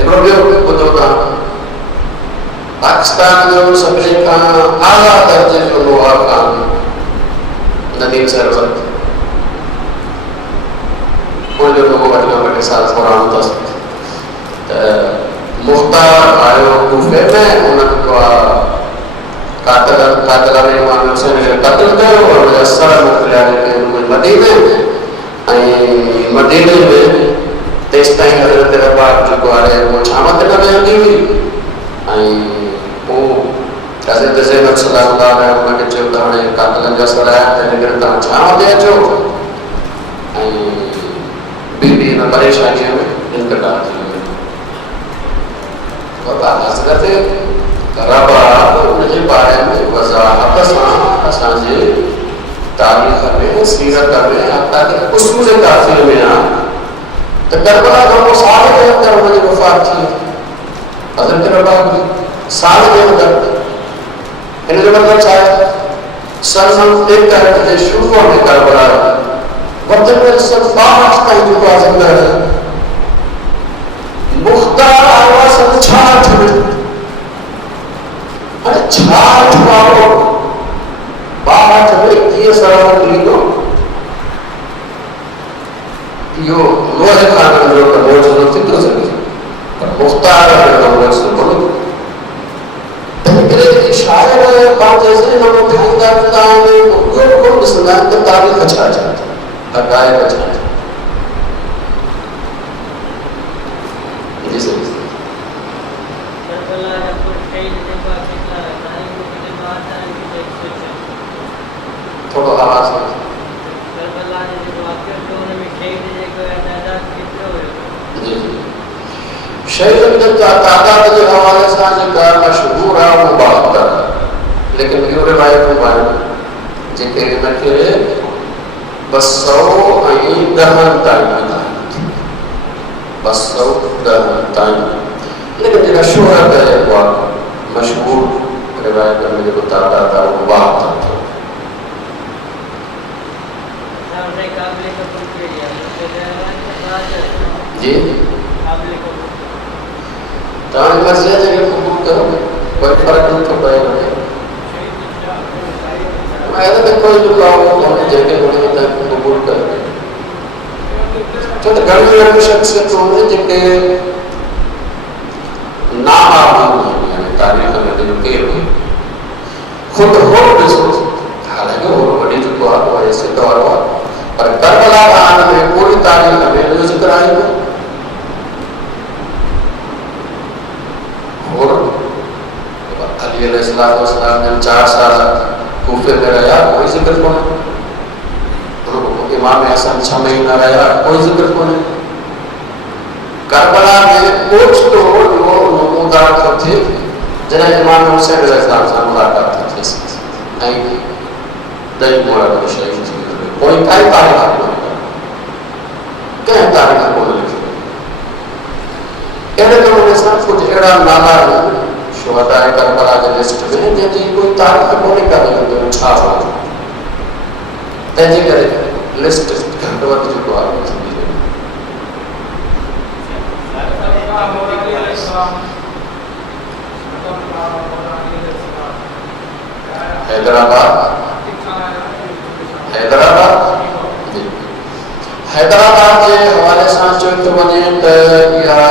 एकरो ॿियो ॿुधो था पाकिस्तान जो सभिनी खां आला दर्जे जो लोहा खान नदीम सरवत उनजो लोगो वटि साल पुराणो अथसि मुख्तार आयो कूफे में उनको कातिल में इमाम हुसैन खे क़त्ल कयो और असर मोकिलिया के मदीने ऐं मदीने में तेसि ताईं हज़रत अब्बास जेको आहे उहो छांव ते न वेहंदी हुई ऐं पोइ हज़रत ज़ैनब सलामुल्लाह अलैहा उनखे चयो त हाणे कातिलनि जा असर आया त हिन करे तव्हां छांव ते अचो ऐं बीबी हिन परेशानीअ में इंतकाल थी वियो हज़रत रबा उनजे बारे में वज़ाहत सां असांजे तारीख़ में सीरत में आता कि उसूल काफ़िर में आ तो करबला को साल के अंदर उन्हें वफात थी हज़रत रबाब साल के अंदर इन जो मतलब चाहे सन एक के शुरू में करबला वतन में सब बाहर का जो जिंदा है मुख्तार आवाज़ छाठ अरे छाठ वालों बाहर में ये सराव लीनो यो लोहे खान जो का बोझ जो थी तो सके पर मुख्तार का बोझ से बोलो तनिकरे की शायर बात जैसे हम खाएंगे बताएंगे वो कौन सुना तो तारीख अच्छा जाता हकायत अच्छा ये सब थोड़ा आवाज शहीद का तादाद के हवाले से जेका मशहूर है वो 72 लेकिन इहो रिवायत में बारे जेके इनके 210 ताईं 210 ताईं लेकिन जेका शोहरत है वो मशहूर रिवायत में जो तादाद है वो 72 जी तान मर्जी जगह कबूल करो कोई फर्क नहीं पड़ेगा मैं तो कोई जो लाओ तो जगह होने तक कबूल कर तो गणित शख्सियत होने जिनके नाम आप यानी तारीख में जो के खुद हो बिल्कुल हालांकि वो बड़ी जो बात है ऐसे दौर हुआ पर करबला कांड में पूरी तारीख में जो जिक्र है और अली अलैहिस्सलाम ने 4 साल कूफे में रहा कोई जिक्र कौन इमाम हसन 6 महीना रहा कोई जिक्र कौन करबला में कुछ तो जो नमूदार थे जिन्हें इमाम हुसैन अलैहिस्सलाम से मुलाकात थी नहीं दई मोड़ा को शहीद कोई काई तारीख क्या तारीख को लिखी एड़े तो उन्हें सब कुछ एड़ा नाला शुहदा करबला के लिस्ट में जैसी कोई तारीख को नहीं कर रही तो छा हो तेजी करे लिस्ट घंटवत जो आ हैदराबाद के हवाले से जो बने तो या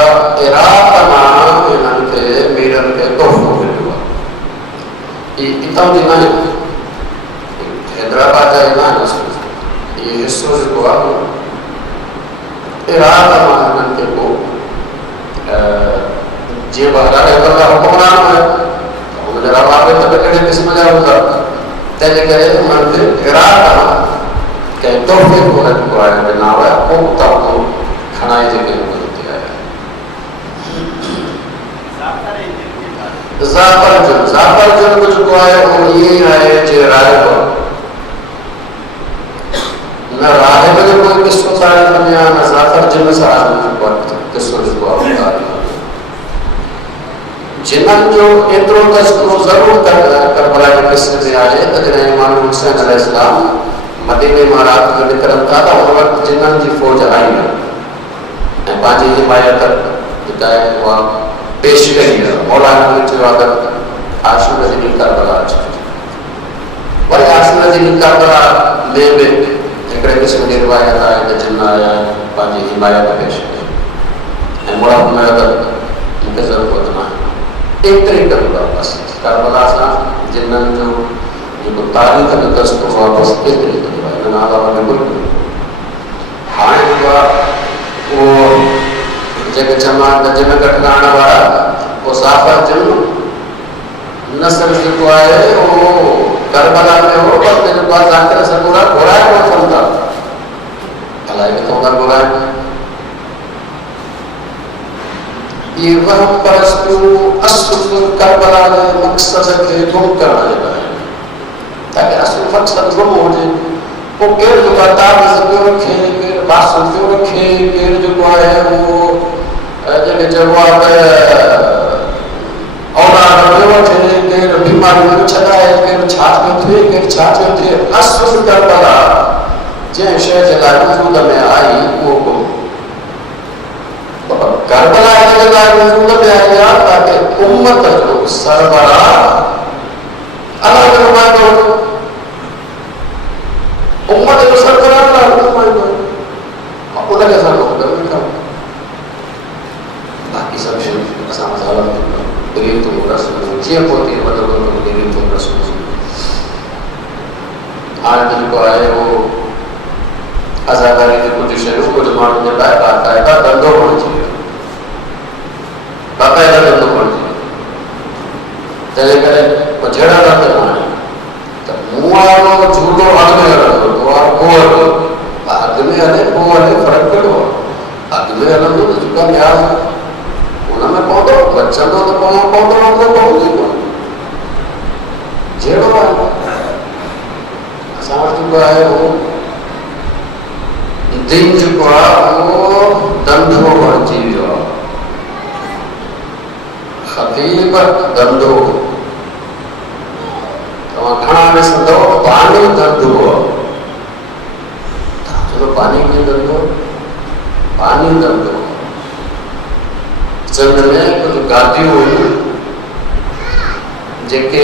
इराक में इनके मीरन के तोहफो मिलवा ये इतना दिन है हैदराबाद का इलाका ये हिस्सों से हुआ इराक में इनके को जे बहरा है हुक्मरान है उन्हें रवा पे तब कड़े किस्म का होगा तेरे करे मंदिर इराक के तोहफे को है तो आया बनावा है वो तो खाना जगह बोलते हैं जाफर जन कुछ को आया वो ये है जो राय को न राय में कोई किस्सों सारे दुनिया न जाफर जन सारे वक्त किस्सों को होता जिन्हनि जो एतिरो तस्करो ज़रूर करबला के किस्से में आहे त जॾहिं इमाम हुसैन अलैहिस्सलाम मदीने मां रात जो निकिरनि था त उन वक़्तु जिन्हनि जी फ़ौज आई ऐं पंहिंजी हिमायत जेका आहे उहा पेश कई आहे मौलाना ने चयो अगरि आशूरा जी करबला अचे वरी आशूरा जी करबला में बि हिकिड़े क़िस्म जी रिवायत आहे त जिन आया पंहिंजी हिमायत पेश कई ऐं मौलाना त मूंखे ज़रूरत न आहे एतिरी करबला बस करबला सां जिन्हनि जो जेको तारीख़ में तस्करो आहे बसि एतिरी करबला हिन खां अलावा बिल्कुलु हाणे जेको आहे उहो जेके चवां त जिन घटनाण वारा उहो साफ़ा जिन नस्ल जेको आहे उहो करबला में हो पर जेको आहे ज़ाकिर सबूरा घुराए वठनि था अलाए किथां था घुराइनि ये वहम परस्तु असुल करबला के मकसद के गुम करने लगा ताकि असुल मकसद गुम हो जाए वो केर जो ताब पियो रखे केर बासु पियो रखे केर जो है वो जगह चवा औलाद पियो रखे केर बीमारी में छदाए केर छाछ में थे केर छाछ में थे असुल करबला जे शय जे लाइ वजूद में आई वो को करबला जे लाइ वजूद में आई ताकि उम्मत जो सरबरा अलग नुमाइंदो उम्मत जो सरबरा अलग नुमाइंदो उनके साथ होगा बाकी सब शे असां मसाला गरीब तो रसूल जे पोते मतलब तो गरीब तो रसूल आज जो है वो आजादारी के कुछ शरीर को जमाने के लायक आता है का धंधो होना चाहिए बाकायदा धंधो होना चाहिए जैसे करे वो झेड़ा करते हैं तो मुआलो झूठो आग में रखो तो आप कोर आग में आने कोर ने फर्क पड़ो आग में आने तो जुका न्याय उनमें पौधो बच्चा तो पौधो तो पौधो झेड़ो समझ चुका है वो दिन जो वो धंधो बन जीवो खतीब धंधो तो खाना में संदो पानी धंधो चलो पानी में धंधो चंद में कुछ गादियों जेके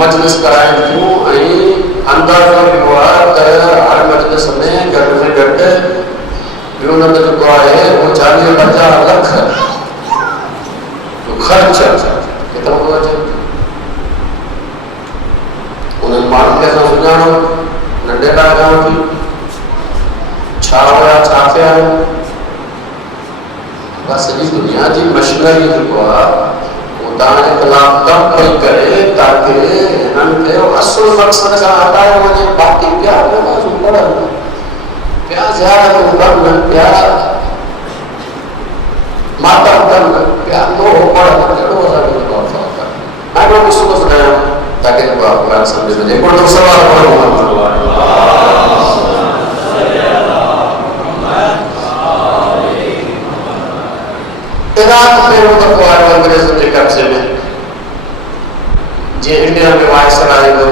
मजलिस कराए थियूं अंदाज़ो हुआ हर मजलिस में घट में घट जो है वो 40-50 लाख जो खर्च कितना हुआ उन्हें माण्हुनि खे असां सुञाणो नंढे ॾाढा थी छा हुया छा थिया बस सॼी दुनिया जी मशीनरी जेको आहे वो तव्हांजे ख़िलाफ़ कमु पई करे ताकि हिननि खे असुल मक़सद खां हटायो वञे बाक़ी ॿिया पढ़नि ॿिया ज़ियारतूं कनि ॿिया मातम कनि ॿिया लोह पढ़नि अहिड़ो असांखे फ़र्क़ु आहे ॾाढो क़िसो ॿुधायां ताकि ॻाल्हि सम्झ में अचे हिकिड़ो दफ़ो सवाल पढ़ो इराक में वो दफ़ो आयो अंग्रेज़नि जे कब्ज़े में जे इंडिया में वायसराय जो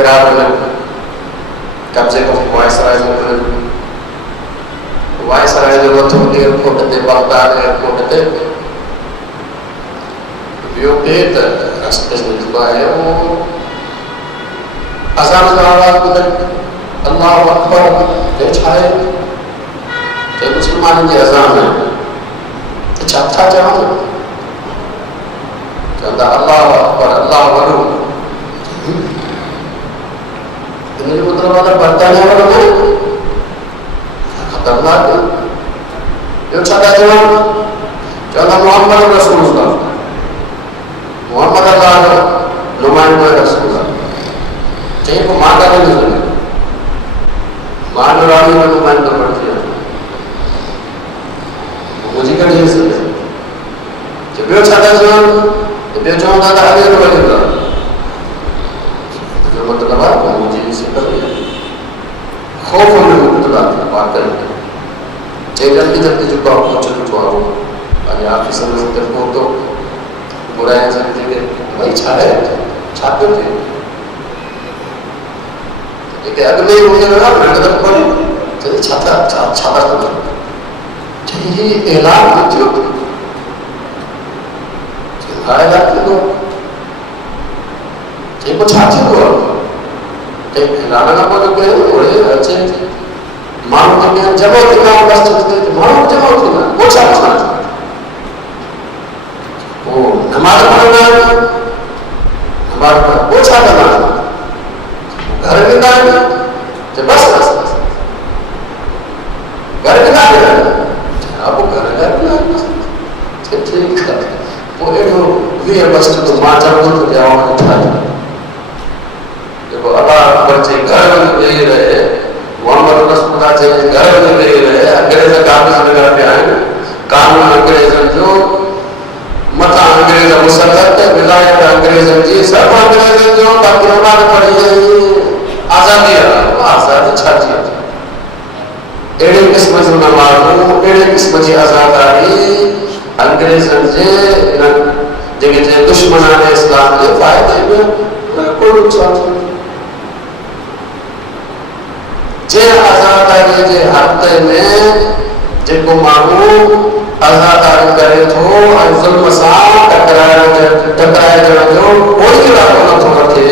इराक में कब्ज़े को वायसराय मोकिलियो वायसराय जो मथो एयरपोर्ट ते बगदाद एयरपोर्ट ते वियो पे त रस्ते में जेको आहे वो अज़ान जो आवाज़ ॿुधनि अल्लाहु अकबर हे छा आहे हे मुस्लमाननि जी अज़ान आहे छा था चवनि चवंदा अल्लाह अकबर अल्लाह वॾो इन जो मतिलबु आहे बर्तानिया वारो न ख़तरनाक ॿियो छा था चवनि चवंदा मोहम्मद रसूल मोहम्मद अल्लाह जो नुमाइंदो रसूल चई पोइ मां काथे ॾिसंदुमि मां राणी जो नुमाइंदो बणिजी वियो मुझे कर नहीं सकते जब यो छाता जोन ॿियो चवंदा त अॻे थो वञे जो मतिलबु आहे मुंहिंजी सिक ख़ौफ़ में मुब्तला थी वाक़ई चई जल्दी जो पहुच ॾिठो आहे पंहिंजे ऑफिस में हुते पहुतो घुराए जेके भई छा आहे छा पियो थिए जेके अॻु में हूंदे हुआ नंढ दफ़ो पढ़ी चई छा था चई ऐलान न थियो ऐलान थींदो चई पोइ छा थींदो चई ऐलान खां पोइ जेको ओड़े अचे माण्हू जेके जमा थींदा माण्हू जमा थींदा पोइ छा थींदा पोइ नमाज़ पढ़ंदा आहिनि नमाज़ पोइ छा कंदा आहिनि घर वेंदा आहिनि बसि घर वेंदा आहिनि अब घर ठीक है वो एडो वी बस तो मां चवंदो तो जाओ छा देखो अल्लाह अकबर जे घर में वेही रहे मोहम्मद रसूल जे घर में वेही रहे अंग्रेज कानून लगा के आए कानून अंग्रेजन जो मथा अंग्रेज मुसलत विलायत अंग्रेजन जी सब अंग्रेजन जो किस्म जी आज़ादारी अंग्रेज़नि जे जेके दुश्मनान इस्लाम जे फ़ाइदे में कोई नुक़सान कोन्हे। जे आज़ादारी जे हक़ में जेको माण्हू आज़ादारी करे थो ऐं ज़ुल्म सां टकराइजण जो कोई इरादो नथो रखे,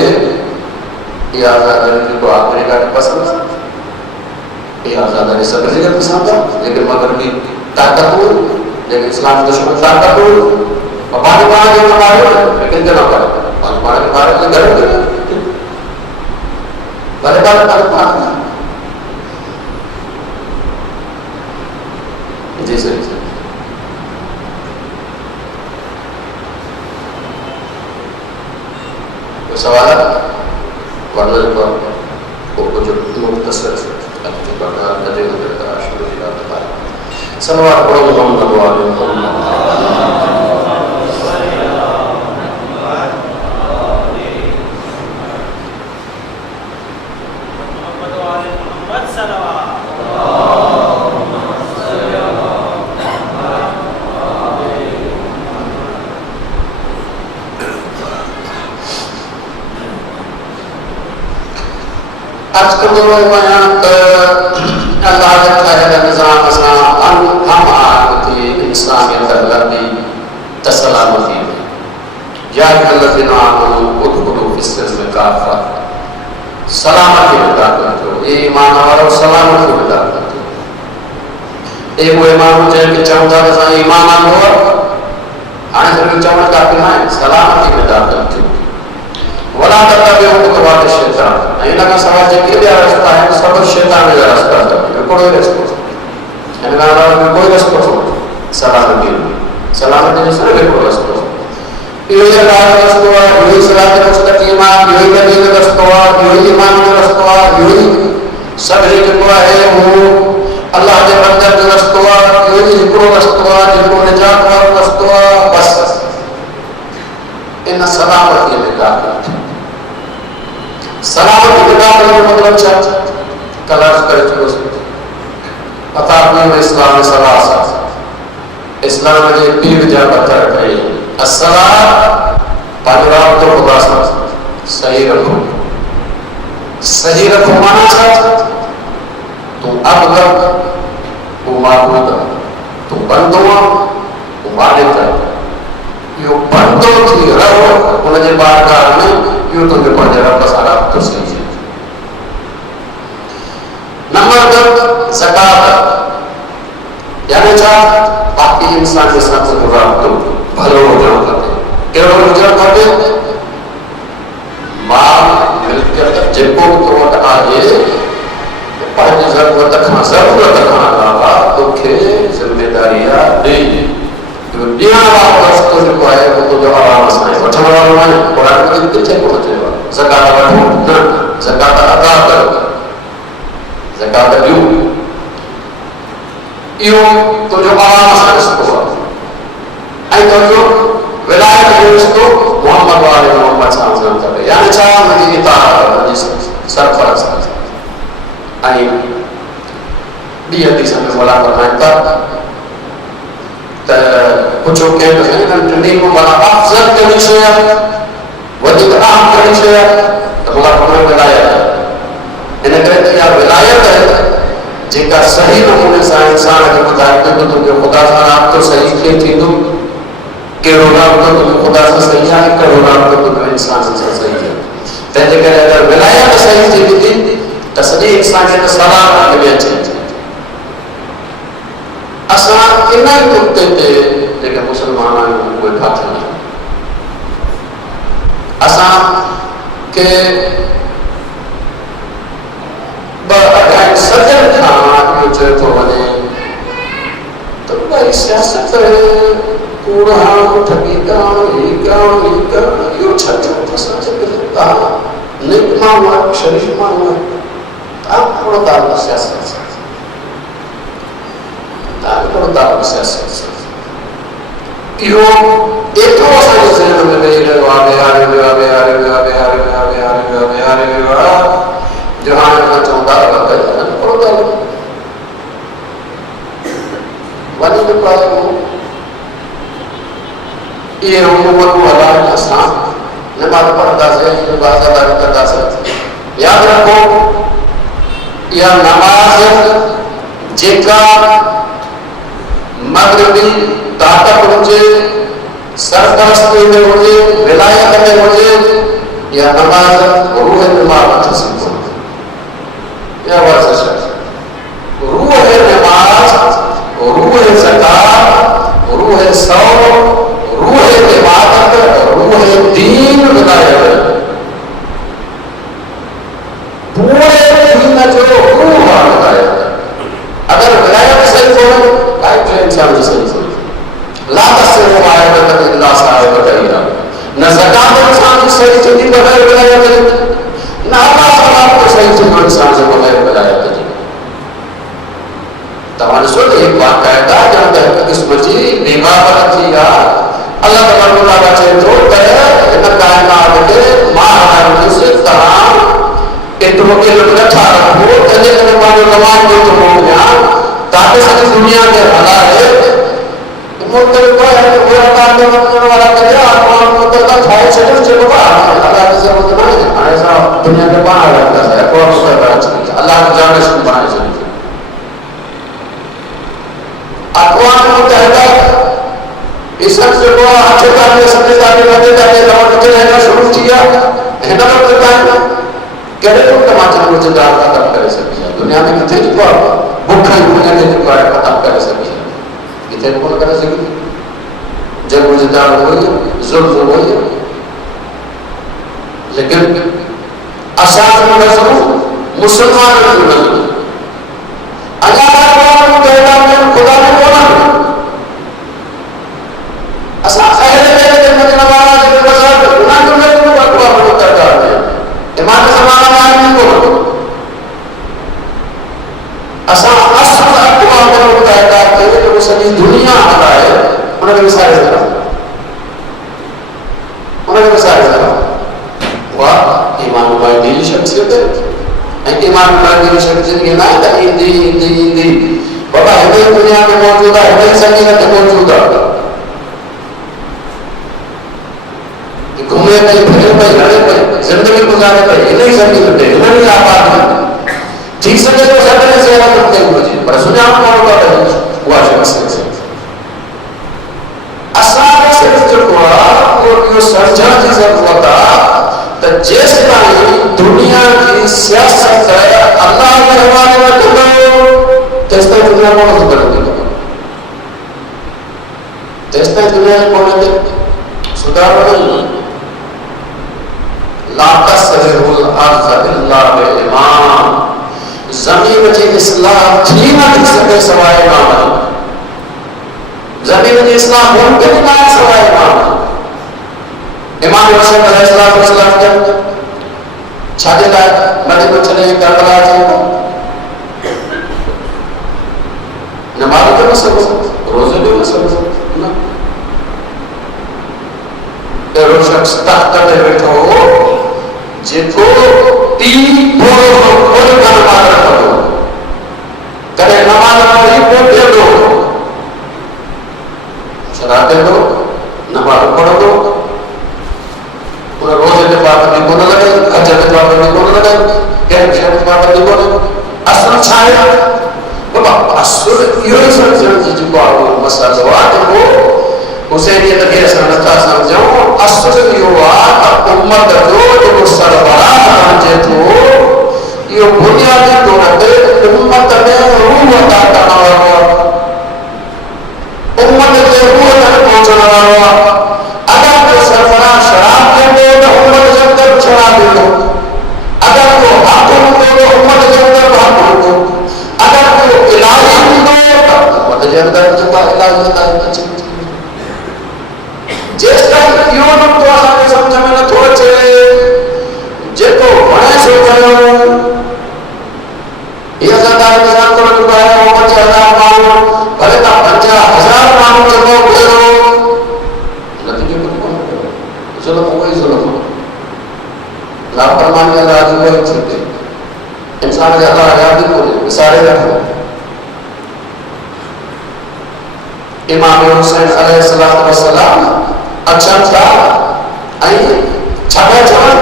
इहा आज़ादारी जेको आख़िरी ॻाल्हि पसंदि आहे, इहा आज़ादारी सभु जॻह पसंदि आहे। लेकिन मग़रबी ताक़तूं जेके इस्लाम दुश्मन ताक़तूं पंहिंजे पाण खे न मारियो, लेकिन न पाए पंहिंजे पाण खे मारे घर में भले पंहिंजे पाण जी सही सही कोई सवाल है? वरना को कुछ मुख्तसर सलवात पढ़ो मोहम्मद वाले आजकल अल्लाह के ठाहियल निज़ाम सां हम आती इंसानियत लॻी त सलामती में या अल्लज़ीना आमनू उदख़ुलू फ़िस्सिल्म काफ़ा, सलामती में दाख़िल थियो, ए ईमान वारो सलामती में दाख़िल थियो। ए उहे माण्हू जंहिंखे चवनि था त असां ईमान आंदो आहे, हाणे सिर्फ़ु चवण काफ़ी न आहे, सलामती में दाख़िल थियो। वला तत्तबिउ ख़ुतवात शैतान, ऐं हिन खां सवाइ जेके ॿिया रस्ता आहिनि सभु शैतान जा रस्ता अथव, हिकिड़ो ई रस्तो, हिन खां अलावा कोई रस्तो कोन्हे सलामती जो सिर्फ़ु हिकिड़ो रस्तो। इहो ई अलाह जो रस्तो आहे, इहो ई सिरात मुस्तक़ीम आहे, इहो ई नबी जो रस्तो आहे, इहो ई ईमान जो रस्तो आहे, इहो ई सभु जेको आहे उहो अलाह जे बंदर जो रस्तो आहे, इहो ई हिकिड़ो रस्तो आहे जेको निजात वारो रस्तो आहे। बसि इन सलामतीअ में दाख़िल थियो। सलामती में दाख़िल जो मतलब छा? कल अर्ज़ करे चुकोसीं, अताक़ीम इस्लाम में सलासा, इस्लाम जे पीर जा पत्थर कई। अस्सलात, पंहिंजो राब्तो ख़ुदा सां सही रखो। सही रखो माना छा? तूं अब्द, तूं माबूद, तूं बंदो आहे, तूं मालिक आहे। इहो बंदो थी रहो उनजे बारगाह में, इहो तुंहिंजो पंहिंजे रब सां राब्तो सही आहे। नंबर 2 ज़कात, यानी छा? बाक़ी इंसान के साथ राब्तो भलो हुजणु खपे। कहिड़ो हुजणु खपे? माल मिल्कियत जेको बि तो वटि आहे, पंहिंजी ज़रूरत खां अलावा तोखे ज़िमेदारी आहे ॾे। ॾियण वारो रस्तो जेको आहे उहो तुंहिंजो आराम सां आहे, वठण वारो आहे। क़ुरान में किथे कोन चयो आहे ज़कात वठो, न, ज़कात अदा करो, ज़कात ॾियो। इहो तुंहिंजो आराम सां रस्तो आहे। ऐं तुंहिंजो विलायत जो रिश्तो मोहम्मद वाले मोहम्मद सां हुजणु खपे, यानी छा? हुनजी इताअत, हुनजी सरफ़राज़ी। ऐं ॿी हदीस में मोला फरमाइनि था त पुछो कंहिं त हिननि टिनी खां माना अफ़ज़ल कहिड़ी शइ आहे, वधीक अहम कहिड़ी शइ आहे? त मोला फरमाइनि विलायत। हिन करे इहा विलायत आहे जेका सही नमूने सां इंसान खे ॿुधाए थी त तुंहिंजो ख़ुदा सां राब्तो सही कीअं थींदो, कहिड़ो राब्तो तुंहिंजो ख़ुदा सां सही आहे, कहिड़ो राब्तो तुंहिंजो इंसान सां सही आहे। तंहिंजे करे अगरि विलायत सही थी वेंदी त सॼी इंसानियत सलामत में अचे। असां इन नुक़्ते ते जेके मुस्लमान आहियूं उहे काथे न, असां के ॿ अढाई सदियुनि खां इहो चयो थो वञे त भई सियासत कूड़ हणो, ठगी करणु, हीउ करणु, हीउ करणु, इहो छा थियो? असां जेके तव्हां नेक माण्हू आहियो, शरीफ़ माण्हू आहियो, तव्हां थोरो तालुक़ु सियासत सां, तव्हां थोरो तालुक़ु सियासत सां। इहो एतिरो असांजे ज़हन में वेही रहियो आहे, विहारे वियो आहे, विहारे वियो आहे, विहारे वियो आहे, विहारे वियो आहे, विहारे वियो आहे, जो हाणे असां चवंदा थोरो तालुक़ु ये हुकूमत को हलाल आसान नमाज पढ़ता से इबादत अदा करता से याद रखो यह नमाज जेका मगरबी ताकत हुजे सरपरस्ती में हुजे विलायत में हुजे यह नमाज रूह दिमाग हासिल यह वर्जिश है रूह नमाज रूह ज़कात रूह सौम रूह इबादत रूह दीन विलायत पूरे दीन जो रूह विलायत अगर विलायत सही हो काई जो इंसान सही हो ला तस्सिरु आयत इल्ला साहिबत इला न ज़कात इंसान सही थी बगैर विलायत न अल्लाह सलाम को सही थी इंसान से बगैर विलायत तमाने सुन एक बाकायदा जब तक किस्म जी बीमार थी या अल्लाह तबारक व तआला चए तो त इन कायनात के महाराज से तमाम एतरो के लठा रखो तने तने मानो तमाम जो तो हो गया ताकि सारी दुनिया के हालात है मुद्दल को है पूरा काम करने वाला करे आत्मा मुद्दल का फाइल सेटल चलवा अल्लाह की जरूरत नहीं है ऐसा दुनिया के बाहर रहता है कौन सा बड़ा चीज अल्लाह की जान से बाहर चली अक़वाम मुत्तहिदा इस शख्स को अच्छे काम में समझदारी रहते जाते लौट के रहना शुरू किया है ना वक्त टाइम करे तो टमाटर को जिंदा खत्म करे सकी दुनिया में कितने को भूखा दुनिया में जो है खत्म करे सकी कितने को करे सकी जब वो जिंदा हुई जुल्म हुई लेकिन असाद में नजर मुसलमान को नजर अल्लाह को कहता है खुदा ने बोला असा अहले बैत के मजनवारा के बजार गुनाह करने को अकवा होता है ईमान जमाना में आदमी को असा असल अकवा में होता है कि जो सभी दुनिया आता है उन्हें विसारे जरा वाह ईमान वाली दिल शख्सियत है ईमान वाली दिल शख्सियत ये ना है इंदी बाबा है दुनिया में मौजूद है सकीनत मौजूद है घूमे पे फिरे पे लड़े पे जिंदगी गुजारे पे इन्हीं सकीनत पे इन्हीं आबाद में ठीक से तो सदने से रहा करते हुए जी पर सुना कौन का है हुआ शख्स से असार से जो हुआ वो यो सर्जन जी से हुआ था तो जिस तरह दुनिया की सियासत है अल्लाह के हवाले में करो तेज तक दुनिया को मत करेंगे तेज तक दुनिया को मत सुधार नहीं ला तस्रिहुल अर्ज़ इल्ला बिइमाम ज़मीन जी इस्लाह थी न थी सके सवाए इमाम ज़मीन जी इस्लाह मुमकिन न है सवाए इमाम हुसैन अलैहिस्सलाम के छाजे लाए मदीना चले करबला से नमाज के मसले रोजे के मसले ना तेरो शख्स तख्त पे बैठो जिको टी बोलो खोल कर नमाज पढ़ो करे नमाज पढ़ी पोते दो शराबे दो नमाज पढ़ो दो पूरा रोजे के पाबंदी को न लगे अजर के पाबंदी को न लगे गैर शर्त के पाबंदी को न असल छाया बाबा असल यो समझ जिको मसला जवाब वो हुसैन ये तक ऐसा नता समझो असल यो उम्मत जो सरबराह बने तो यो बुनियादी तौर पे उम्मत में रूह अता करना हुआ उम्मत के रूह तक पहुंचना हुआ अगर वो सरबराह शराब दे तो उम्मत के अंदर शराब दे दो अगर वो हाथों दे तो उम्मत के अंदर हाथ दो अगर वो इलाज दो तो उम्मत के अंदर जो इलाज होता है जिस तरह यो न तो असांखे समझ में नथो अचे जेको वणे सो कयो ये सरकार किसान को चुका है 50,000 माण्हू भले तव्हां 50,000 माण्हू जमा कयो नतीजो कुझु ज़ुल्म उहो ई ज़ुल्म लापरवाही अल्लाह जी उहो ई थींदी इंसान खे अल्लाह यादि कोन्हे विसारे रखो इमाम हुसैन अलैहिस्सलाम अक्षमता आई छापा चवन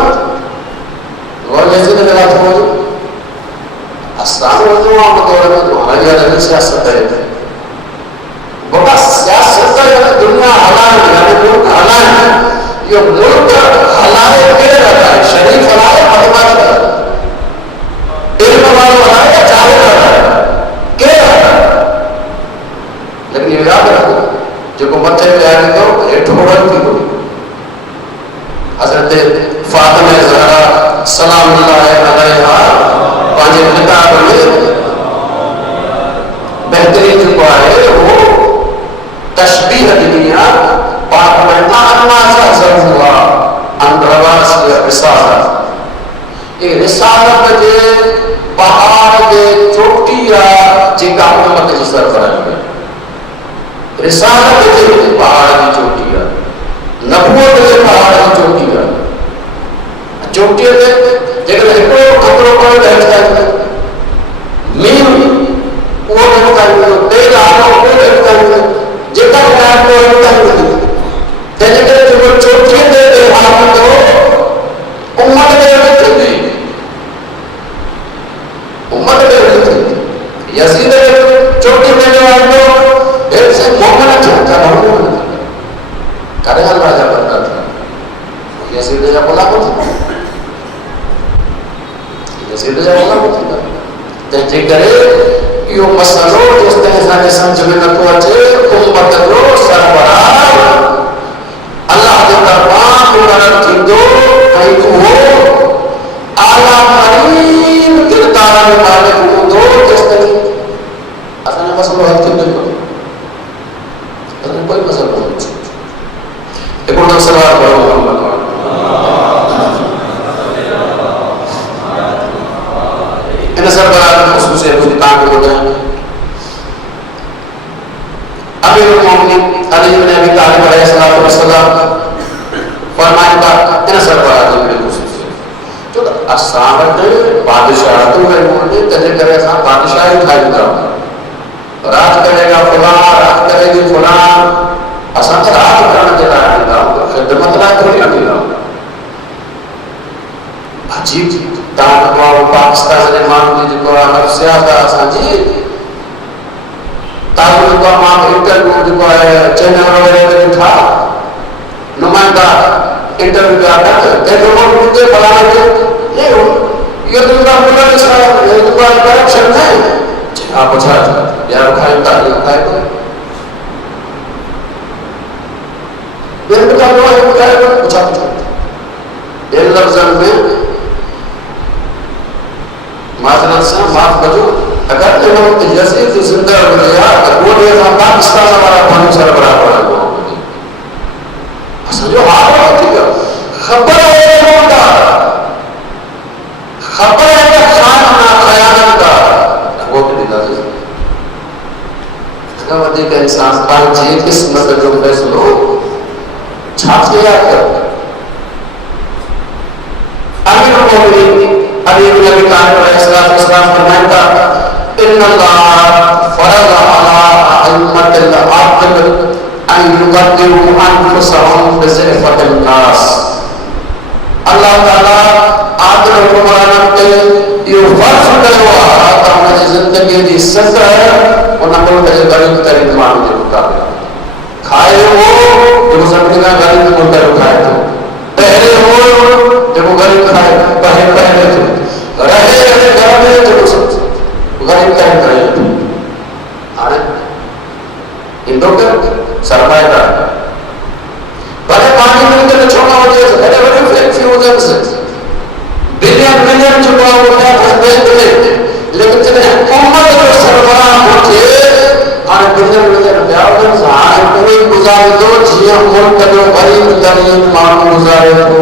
वो जैसे ने लगा था वो आसान हो जो हम दौर में जो हमारी अलग सियासत है बाबा सियासत है दुनिया हलाल यानी लोग हलाल ये मुल्क हलाल के रहता है शरीफ हलाल बदमाश है इल्म वाला हलाल या जाहिल हलाल के रहता है लेकिन ये याद रखो जो मथे पे आने तो हेठो बढ़ती हो हजरत फातिमा ज़हरा सलामुल्लाह अलैहा पांच किताब में बेहतरीन जो है वो तशबीह दुनिया पाक में आनवासा हुआ अंतरवास के रिसालत ये रिसालत जे पहाड़ के चोटिया जेका उम्मत जी सरबराह में रिसालत जे पहाड़ की चोटिया नबूवत जे पहाड़ की चोटिया चोटिया ते जेकर हिकिड़ो खतरो पड़े त हेठि मीन उहो हेठि ताईं तेल आलो उहो हेठि ताईं जेका ॻाल्हि को हेठि ताईं तंहिंजे करे जेको चोटीअ ते हाथ हूंदो उम्मत में थींदी उम्मत में थींदी यज़ीद चोटी में जो आयो हेठि से मोमिन थियनि था माण्हू काॾे हल राजा बनता था यज़ीद जा गुलाम थी यज़ीद जा गुलाम थी तंहिंजे करे इहो मसलो जेसिताईं असांखे सम्झ में नथो अचे उम्मत जो सरबराह अल्लाह जे तरफ़ां मुक़ररु थींदो ऐं उहो आला तरीन किरदार जो मालिक हूंदो जेसिताईं असांजो मसलो हल थींदो ई कोन्हे असांजो कोई मसलो कोन्हे हिकिड़ो सवाल करो इन सरबराह जो ख़ुसूसियत मुझे तव्हांखे ॿुधायां अमीरुल मोमिनीन अली इब्न अबी तालिब अलैहिस्सलातु वस्सलाम फरमाइनि था इन सरबराह जी हिकिड़ी ख़ुसूसियत छो त असां वटि बादशाह तो है मोने तंहिंजे करे असां बादशाही ठाहींदा राज करेगा फलां राज करेगी फलां असां त राज करण जे लाइ ईंदा आहियूं ख़िदमत लाइ थोरी ईंदा आहियूं अजीब तव्हां पाकिस्तान जे माण्हू जी जेको आहे नफ़्सियात आहे असांजी तव्हां जेको आहे मां इंटरव्यू जेको आहे चैनल वग़ैरह में ॾिठा नुमाइंदा इंटरव्यू पिया कनि तंहिंजो मुंहिंजे फलाणे खे इहो जेको आहे करप्शन न हा पुछा ॿिया खाइनि था इहो खाए थो ॿियनि ॿुधाए पुछा ॿियनि लफ़्ज़नि में माज़रत सां माफ़ कजो अगरि इन वक़्तु यज़ीद ज़िंदा हुजे हा त उहो असां पाकिस्तान वारा माण्हू सरबराह बणायो असांजो हाल थी वियो ख़बर आहे ख़बर आहे त ख़यानतदार उहो बि ॾींदासीं खां वधीक इंसान पंहिंजी क़िस्मत जो फ़ैसिलो छा थिए आहे अमीरुल मोमिनीन अली इब्न अबी तालिब अलैहिस्सलातु वस्सलाम फरमाइनि था इन्नल्लाह फरज़ अला अइम्मतिल आदिल अन युक़द्दिरू अनफुसहुम बिज़िफ़तिन नास अल्लाह ताला आदिल हुक्मराननि ते इहो फ़र्ज़ कयो आहे त हुनजी ज़िंदगीअ जी सतह उन मुल्क जे ग़रीब तरीन माण्हू जे मुताबिक़ खाए उहो जेको सभिनी खां ग़रीब मुल्क जो खाए थो पहिरें उहो जेको ग़रीब खाए पहिरें थो रहे घर में जेको ग़रीब करे करे हाणे ईंदो केरु सरमाएदार भले पाणी मिल्क में छो न हुजे भले वॾियूं फैक्ट्रियूं हुजनि बिलियन मिलियन जेको आहे उहो नया बैंक में लेकिन जॾहिं उम्मत जो सरबराह हुजे हाणे बिलियन मिलियन ॿिया हुजनि हाणे उहे गुज़ारींदो जीअं मुल्क जो ग़रीब तरीन माण्हू गुज़ारे थो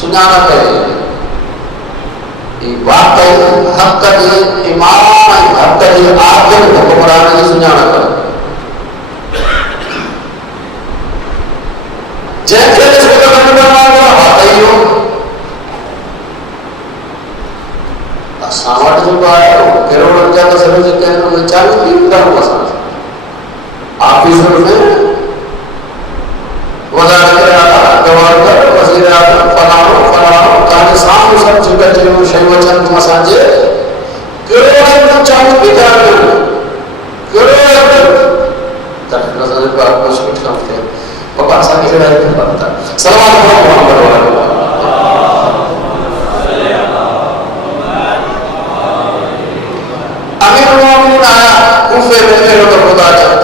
सुञाणप वाकई हक़ जे इमाम ऐं हक़ जे आदिल हुक्मरान जी सुञाणप जंहिंखे असां वटि जेको आहे किरोड़नि जा त सभु जेके आहिनि उहे चालू थी वेंदा आहियूं असां ऑफिसुनि में गवर्नर वज़ीर आज़म फलाणो फलाणो तव्हांजे साम्हूं सभु जेके चयूं शयूं अचनि थियूं असांजे करोड़नि चालू बीठा आहिनि करोड़नि त नज़र पर कुझु कुझु कमु थिए बाबा असांखे अहिड़ा ई खपनि था सलाम मोहम्मद वाले अमीर मोमिन आया कूफे में अहिड़ो त ख़ुदा चए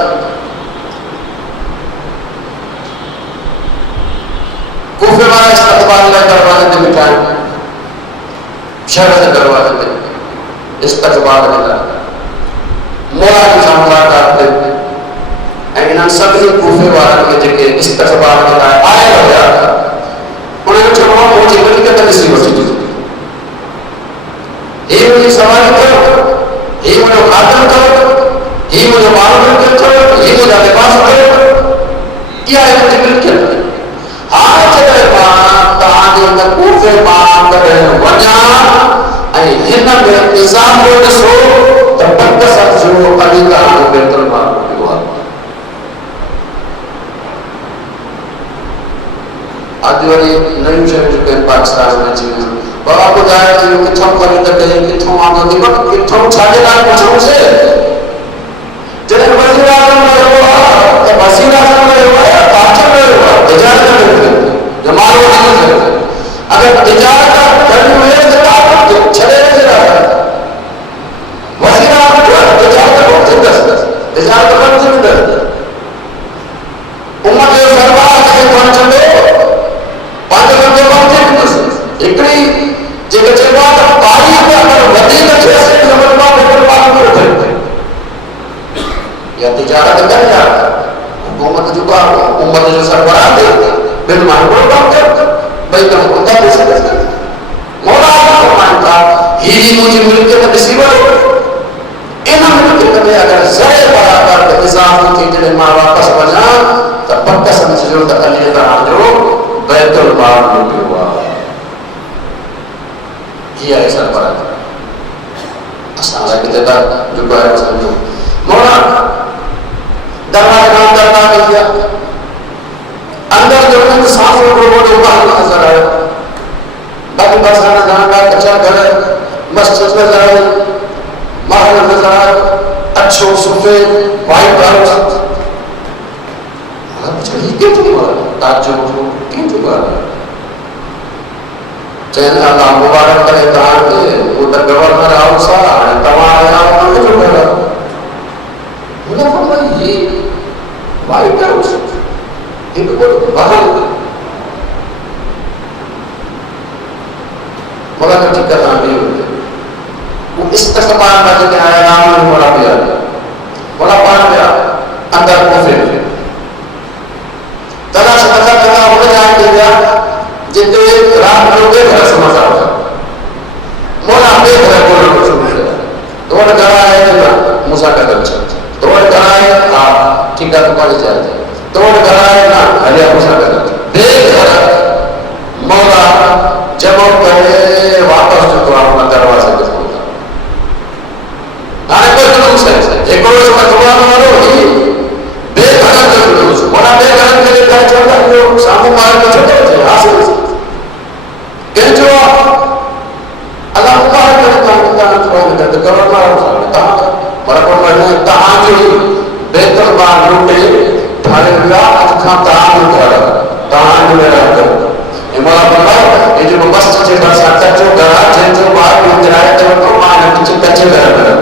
कूफे वारा इस्तक़बाल लाइ दरवाज़े ते बीठा आहिनि शहर जे दरवाज़े ते इस्तक़बाल लाइ मौला जी सां मुलाक़ात ते ऐं इन्हनि सभिनी कूफे वारनि खे जेके इस्तक़बाल जे लाइ आयल हुया उन्हनि चयो मुंहिंजी मिल्कियत ॾिसी वठिजो हीअ मुंहिंजी सवारी अथव हीअ मुंहिंजो खाधो अथव हीअ मुंहिंजो माल मिल्कियत अथव हीअ मुंहिंजा लिबास अथव इहा आहे मुंहिंजी मिल्कियत हाणे जॾहिं मां तव्हांजे हिन कूफे मां कॾहिं वञा ऐं हिन में इज़ाफ़ो ॾिसो त बदसर जो अली तव्हांजो बैतुल माल पियो आहे अॼु वरी नयूं शयूं जेके आहिनि पाकिस्तान में अची वियूं बाबा ॿुधाए इहो किथां ख़रीद कई किथां वांदो थी किथां छाजे लाइ पुछूंसि जॾहिं वज़ीर आज़म रहियो आहे त वज़ीर आज़म रहियो आहे ताजर रहियो आहे तिजारत रहियो जमाल वठी अगर तिजारत करनी हुए तो आप छड़े से रहा वज़ीर आज़म तिजारत को जिंदस तिजारत को जिंदस उम्मत जो सरवार के पहुंचंदो पांच बंदे पहुंचे एकड़ी जेके चवा त पारी पे अगर वधीक थे से जबरदस्त बेटर बात कर थे या तिजारत कर या हुकूमत जो का उम्मत जो सरबराह दे बिन मांगो डॉक्टर भाई कम होता है सकता मौला को मानता हीरी मुझे मिलके तो ॾिसी वठो इन मिलके में अगर ज़रे बराबर इज़ाफ़ो थी जॾहिं मां वापसि वञा त पक सम्झिजो त अली तव्हांजो बैतुल माल में पियो आहे हीअ आहे सरबराह असां लाइ किथे त जेको आहे सम्झो मौला दरबार खां दरबार कई आहे अंदर जो उन्हें साफ और बड़े बाहर नजर आए बाकी बसाना जहाँ का कच्चा घर है मस्जिद नजर आए बाहर नजर आए अच्छे सोफे वाइट हाउस अच्छा ये क्यों हुआ ताज्जुब क्यों हुआ चैन अल्लाह मुबारक करे तार के वो द गवर्नर हाउस आ तमाम यहाँ पर जो घर मुझे पता ये वाइट हाउस एक बाहर बोला कि ठीक करना भी वो इस्तक़बाल में जो आया नाम नहीं बोला भी आया बोला पार गया अंदर को फिर तला से तला हो जाए गया जितने रात लोग घर समझ आओ मोला पे घर बोलो शुरू कर दौड़ कराए ना मूसा का दर्शन दौड़ कराए आ ठीक है तो पड़ जाते तोड़ कराए ना हरिया मूसा का देख मौला जब करे वापस जो तो अपना दरवाजे पे खोला आने कोई जुलूस है एक और उसका दुकान वालों ही बेघरन का जुलूस मौला बेघरन के लिए क्या चलता है वो सामू मार के छोटे थे हासिल के जो अल्लाह मुबारक करे तो गवर्नर था बराबर मैंने तहाजुद बेहतर बात लूटे थाने हुआ अखा तान कर तान में रहकर इमाम बाबा ये जो मस्त से बरसात जो करा जो बात मंजराए तो मान नीचे कच्चे कर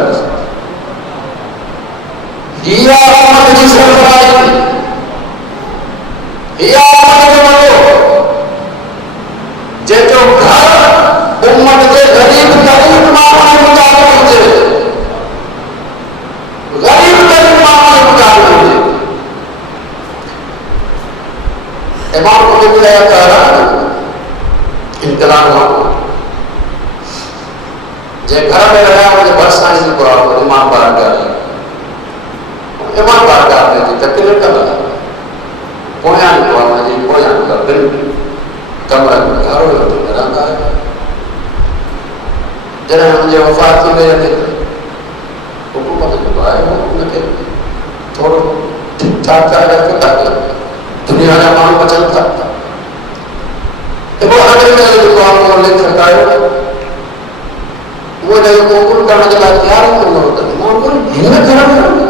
हिया उम्मत की सरबराही हिया उम्मत के मनो जे जो घर उम्मत के गरीब गरीब मामले मुताबिक होते गरीब गरीब मामले मुताबिक होते इमाम को भी बुलाया जा रहा है इनकलाब हुआ जे घर में रहा मुझे बरसाने से बुरा हो इमाम बारक ने जी तकलीफ का लगा पोयान को मुझे पोयान का बिल कमरा में घर हो तो मेरा का जरा मुझे वफात की मेरे ने हुकूमत को आए हो उनके थोड़ा ठीक ठाक कर रखे ताकि दुनिया में मांग बचन था में जो आपको लिख रखा है वो जगह को कुल करने के बाद क्या करना होता है वो कोई हिम्मत खराब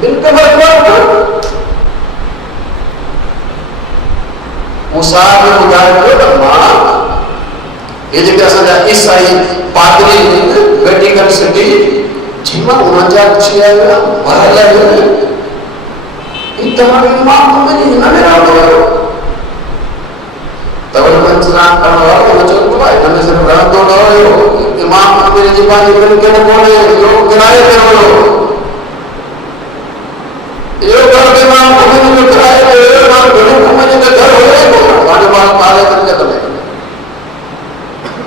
बिल्कुल बराबर मुसाफिर उदाहरण को मां ये जगह सजा ईसाई पादरी वेटिकन सिटी जीवा 49 भरला है इतना इमाम में नहीं ना मेरा तो तबल मंचना करने वाला वो चल तो भाई हमने से बड़ा तो ना इमाम मेरे जीवन में के बोले लोग किराए पे हो ये घर के नाम को नहीं किराए पे नाम घरों को मैंने घर हो गए तो वाले बाल पाले करके तो नहीं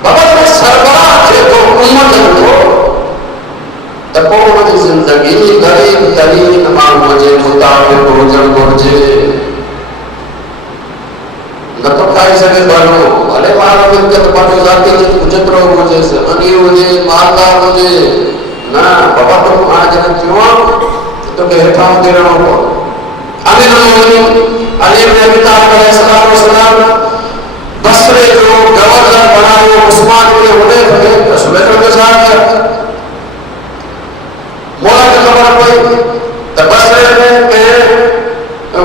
बाबा मैं सरबराह थे तो उम्मत को तको मुझे जिंदगी गरीब तरीन मां मुझे मुताबिक भोजन गुर्जे न तो खाई सके बनो भले मारो मिलकत बनो जाती जितरो मुझे से अनी मुझे मालदार मुझे ना बाबा तुम आज न क्यों तो कहता हूं दे रहा हूं अली इब्न अबी तालिब अलैहिस्सलाम बसरे जो गवर्नर बना वो उस्मान के हुदैफा सुबह के साथ मोला के खबर कोई तब बसरे में के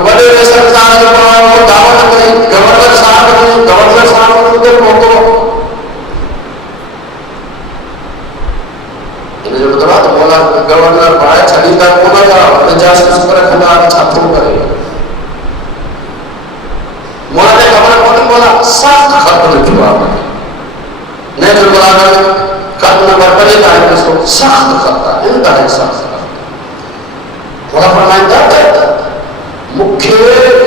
बड़े सरदार जो वो दावत कोई गवर्नर साहब उधर पहुंचो इन जो बता तो मोला गवर्नर भाई छड़ी का कोना का जासूस पर खंडा छात्रों करे मोला ने खबर को बोला सख्त खत लिखवा ने जो बोला खत नंबर पर एक है उसको सख्त खत है इनका है सख्त मोला फरमाया था मुख्य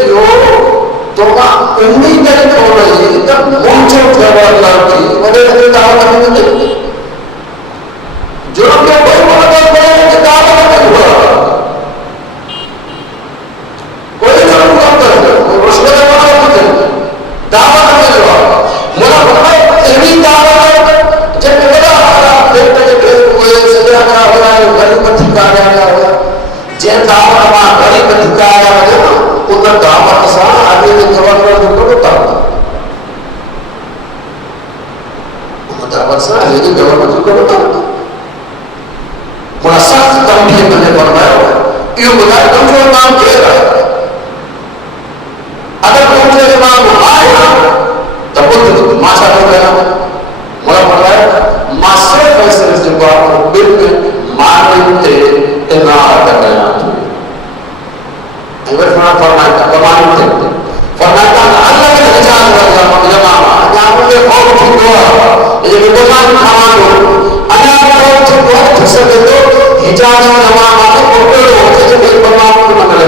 यो तो मां उम्मीद नहीं हो रही तब मुझे जवाब लाती बड़े बड़े दावा नहीं जो के कोई बड़ा बड़ा दावा नहीं हुआ कोई जरूर करता है कोई मुश्किल वाला नहीं दावा नहीं हुआ मोला फरमाया यही दावा जब बड़ा देखते के कोई सजा का हो रहा है गरीब ठिकाना आ गया जे दावा मां गरीब ठिकाना आ गया उधर दावा सा आगे के गवर्नर को होता वो दावा सा आगे के गवर्नर को होता बड़ा सख्त काम किए मैंने फरमाया ये बता तुम जो काम कर रहा है अगर तुम जो काम आए तब तो माशा हो गया मोला फरमाया मास्टर फैसले से बात बिल में मानते इतना आता गया अगर फरमाया फरमाते फरमाता अल्लाह के निजात वाला जमाना यहाँ पे और ठीक हुआ ये भी गुमान खानो अल्लाह को ठीक हुआ तो सब तो हिजाब जमाना में कोई होते जो एक बदलाव को न करे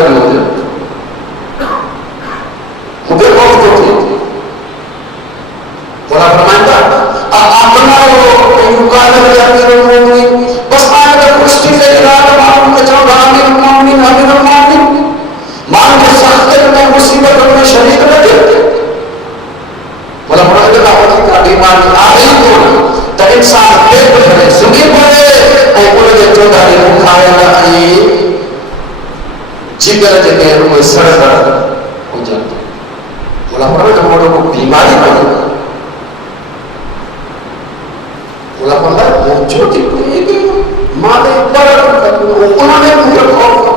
मुझे बहुत तो थी बोला फरमाता अपना वो युगान में जाते लोग बस आने का कुश्ती से इरादा मालूम के चलो आमिर मोमिन मान के साथ में मुसीबत में शरीक लगे बोला बड़ा जगह होती का बीमारी आ गई तो इंसान पेट भरे सुनी पड़े ऐ बोले जो चौधारी खाया आई जिगर जगह कोई सड़क हो जाती बोला बड़ा जब मोड़ो को बीमारी पड़ी बोला बड़ा वो छोटी माने बड़ा उन्होंने मुझे खौफ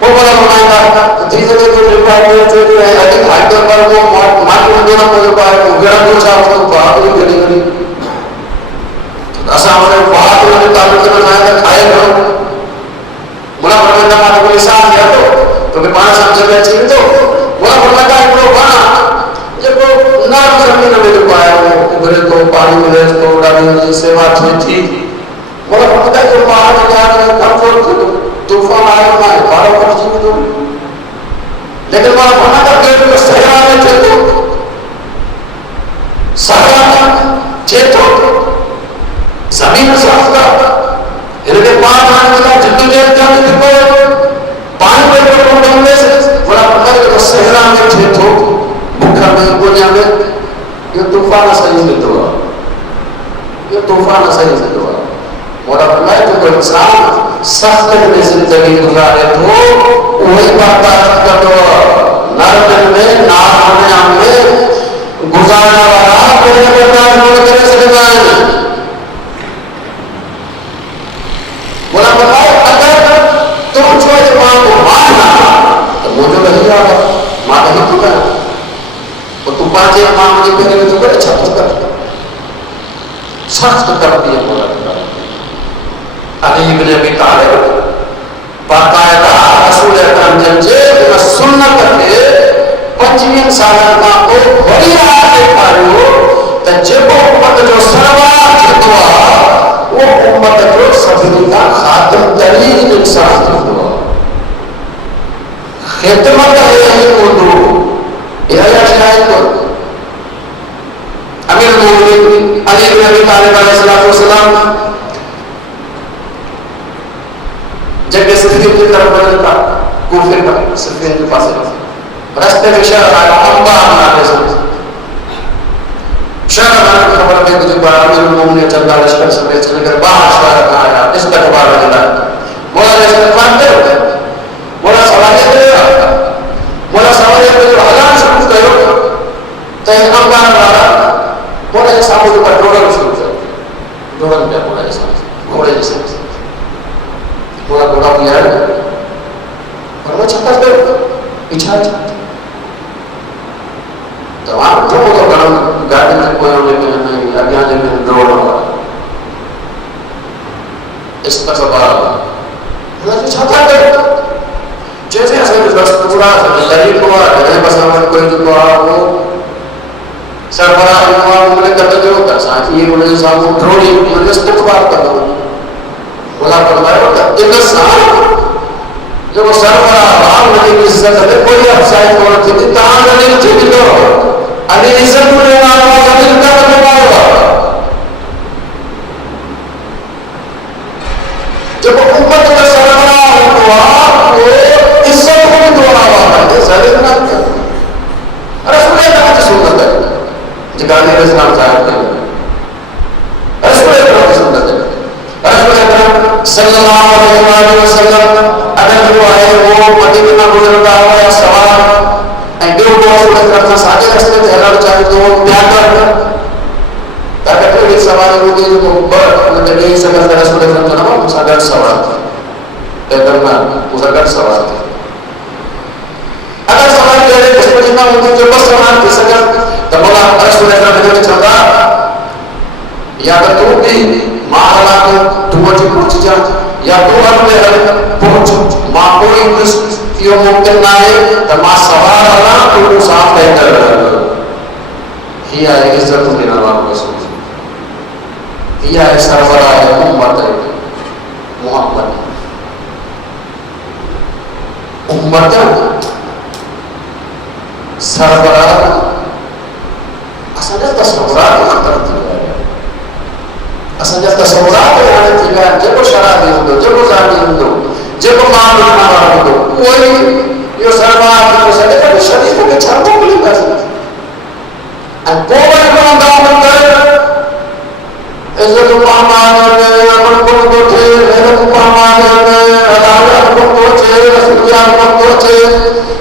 वो बोला बनाया धीरे धीरे जो रिक्वायरमेंट जो है अधिक हाइटर पर वो मार्केट में देना पड़ेगा गड़ा दो चार तो बात ही गली गली ऐसा हमारे बात में तालुक में आया था खाए करो बोला बड़ा माता को हिसाब दिया तो भी पांच समझ में चाहिए तो बोला बड़ा का एक लोग बना जब वो ना जमीन में जो पाया वो उधर तो पानी में रेस तो डाली सेवा थी बोला बड़ा जो बाहर जाकर कंट्रोल तूफान आया ना बारह पर जीवित हो लेकिन वहां बना का पेड़ में सहरा में चेतो सहरा चेतो जमीन साफ का इनके पास आने वाला जद्दोजहद जाने को पानी में को बनने से बड़ा पकड़ के सहरा में चेतो भूखा में दुनिया में ये तूफान सही से दो ये तूफान सही से दो और अपना जो इंसान सख्त में जिंदगी गुजारे तो वही बात कर दो नरक में नाम में गुजारने वाला कोई बर्दाश्त नहीं कर सकता है। बोला बताओ अगर तुम छोटे मां को मारना तो मुझे नहीं आगा मां नहीं तो कर तो तू पांच मां मुझे करेंगे तो बड़े छात्र कर सख्त कर दिया। बोला अली इब्न अबी तालिब बाकायदा रसूल अकरम जंजे बिना सुन्नत के 25 साल का को बड़ी आगे पायो तो जब उम्मत जो सरवार जितवा वो उम्मत जो सभी का खातम तरीन इंसान हुआ। खिदमत है वो दो यह शायद तो अमीर मोमिनीन अली इब्न अबी तालिब अलैहिस्सलाम जब सफीन की तरफ बढ़ता कूफे का सफीन के पास रास्ते में शहर आया अम्बा नाम से शहर आने की खबर में जो अमीरुल मोमिनीन चंदा लश्कर समेत चलकर बाहर शहर आया इस्तकबाल मिला। बोला इस्तकबाल दे बोला सवाल दे बोला सवाल दे जो हलाल शुरू करो तो अम्बा वाला बोला सामने का डोरन शुरू कर डोरन पे बोला ऐसा घोड़े जैसे बोला घोड़ा भी है और वो छत्ता पे पीछा तो वहां तो वो गाड़ी में कोई नहीं आगे आने में दौड़ रहा इस पर सवाल बोला जो छत्ता पे जैसे ऐसे रास्ता पूरा शरीर को है बस हमारे कोई जो वो सरबराह हुआ उन्होंने कहते जो होता साथी ये बोले साहब ड्रोनी उन्होंने इस्तकबाल कर दो बोला फरमाया इंसान जब सरबराह आम की इज्जत है कोई अफसाई कौन थी कहां नहीं थी तो अरे इज्जत में आवाज जमीन का होगा जब उम्मत का सरबराह हुआ वो इज्जत को दोहरा हुआ है सर ना रसूल अल्लाह की सुन्नत है जगाने इस्लाम साहब ने रसूल अल्लाह की सुन्नत है। रसूल अल्लाह सल्लल्लाहु अलैहि वसल्लम अगर वो आए वो मदीना गुजरता हुआ या सवार एंड जो को रसूल सादे रास्ते में हलाल चाहिए तो प्यार कर ताकि कोई सवाल हो गई तो बर मतलब ये सगर रसूल अल्लाह का नाम मुसागर सवाल एकदम ना मुसागर सवाल अगर सवाल करे तो मदीना मुझे जो बस सवाल के सगर तो बोला रसूल अल्लाह ने चलता या तो तू भी मारला को तू जो पहुंच जा या तू हर में पहुंच मां कोई यो मुमकिन ना है तो मां सवाल आना तो साफ बेहतर हिया इज्जत में ना रसूल हिया सरबराह उम्मत मोहम्मद उम्मत सरबराह असांजा तस्वुरात खतर थी असांजा तस्वुरात हाणे थी विया जेको शराबी हूंदो जेको ज़ाती हूंदो जेको माल खाइण वारो हूंदो उहो ई इहो सरबराह थी सघे त शरीफ़ खे छा मोकिलींदासीं ऐं पोइ वरी मां दावत कर इज्जत पामान में अपन को तो थे मेरे पामान में अदालत को तो थे रसूलिया को तो थे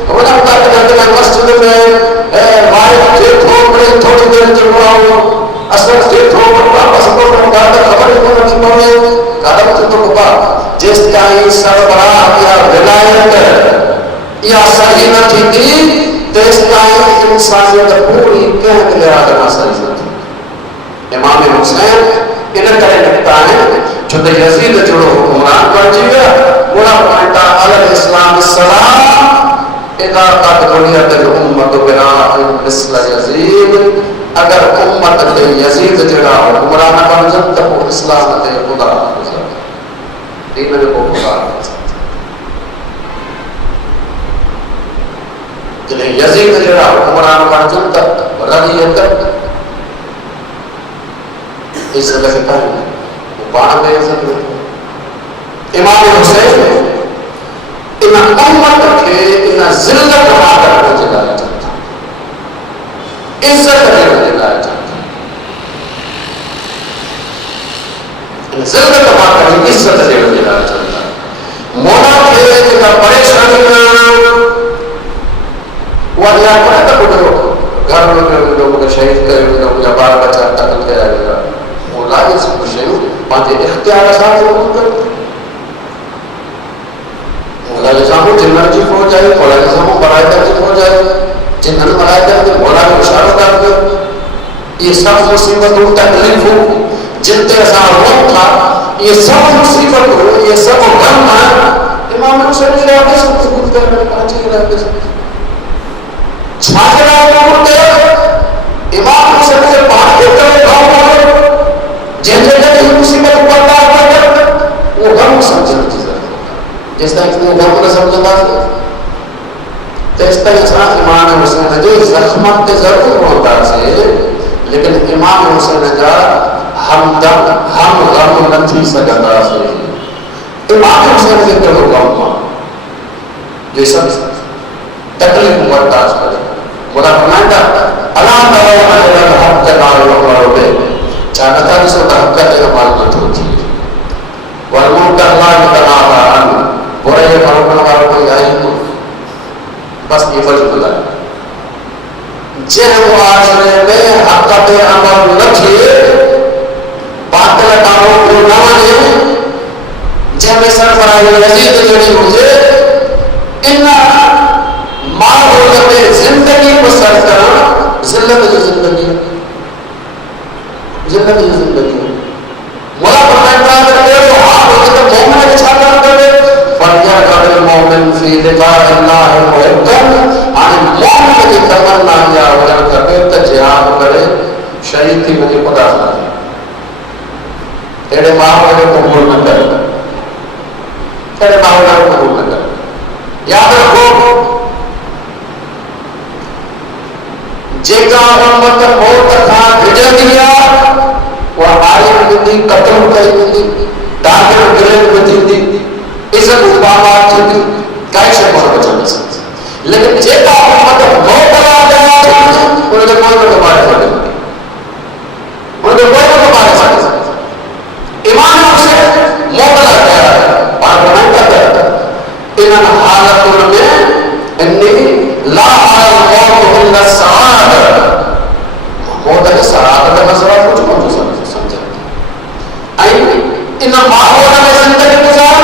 वना तक जब मस्जिद में वाइफ जे थोड़ी थोड़ी देर चुकाओ असर जे थोड़ा वापस को गादा खबर को नहीं पड़े गादा तो को जिस ताई सरबराह या विलायत या सही न थी तेज ताई इंसानियत पूरी कह के आदम सही इमाम हुसैन इन करे लिखता है जो तो यजीद जो हुक्मरान बन गया बोला पलटा अलग इस्लाम सलाम इदा कद दुनियत उम्मत बिना मिसल यजीद अगर उम्मत के यजीद जड़ा हुक्मरान बन जब तो इस्लाम ते खुदा दीन में को खुदा जने यजीद जड़ा हुक्मरान बन जब तक रदियत इज्जत करता है वो बाण में इज्जत करता इमाम हुसैन इन उम्मत के इन जिल्लत मातर को जलाया जाता इज्जत को जलाया जाता इन जिल्लत मातर इज्जत को जलाया जाता मोना के इन परेशानी में वह या कोई तो बुढ़ो घर में लोग के शहीद करे लोग या बाल बच्चा तक के आएगा वो लागे सब कुछ है पांच इख्तियार साथ वो कर मोला जामो जिन्ना जी हो जाए मोला जामो बराए कर हो जाए जिन्ना बराए कर मोला को इशारा कर दो ये सब मुसीबतों तकलीफ हो जिनते ऐसा वक्त था ये सब मुसीबत हो ये सब गम था इमाम हुसैन ने आगे सब कुछ कर रहे पांच ही रहते छात्रा को दे इमाम हुसैन से बात करे गांव में जैसे जैसे मुसीबत पड़ता है वो गम समझने की जरूरत है जिस तरह वो गम को समझता है तो इस तरह से इमाम हुसैन जो जख्मत के जरूर होता है लेकिन इमाम हुसैन का हमदम हम गम नहीं सकता से इमाम हुसैन के करो गम ये सब तकलीफ बर्दाश्त करे बोला फरमाता अल्लाह ताला हक के नाल मारोगे चाहता है सो हक के माल मत होती वरमुन का अल्लाह तआला आन बोले ये मारो वाला कोई आई नहीं बस ये वजह बोला जे मुआशरे में हक पे अमल रखिए बातिल कामों को न माने जब सरफराज यजीद जड़ी मुझे इन माहौल में जिंदगी बसर करना जिंदगी मोला फरमाता है तो आप तो मोमिन के छाता करे फरिया कर मोमिन फी लिका अल्लाह मुहब्बन आने मोमिन की तमन्ना या वजन करे तो जिहाद करे शहीद की मुझे पता है तेरे माहौल को कबूल न कर तेरे माहौल को कबूल न कर याद रखो जेका उम्मत मौत का भिड़ दिया वह आई मिली कत्ल कई मिली दाखिल गिरफ्त में थी इज्जत बाबा थी कैसे मर बचन लेकिन जेका उम्मत मौत का गया उनके कोई तो मारे पड़े उनके कोई तो मारे पड़े ईमान से मौत का गया और बनाई का इन हालतों में इन्नी ला मौत इल्ला सआदत मौत है सआदत का मसला कुछ मौजूद समझ आई इन माहौल में जिंदगी गुजार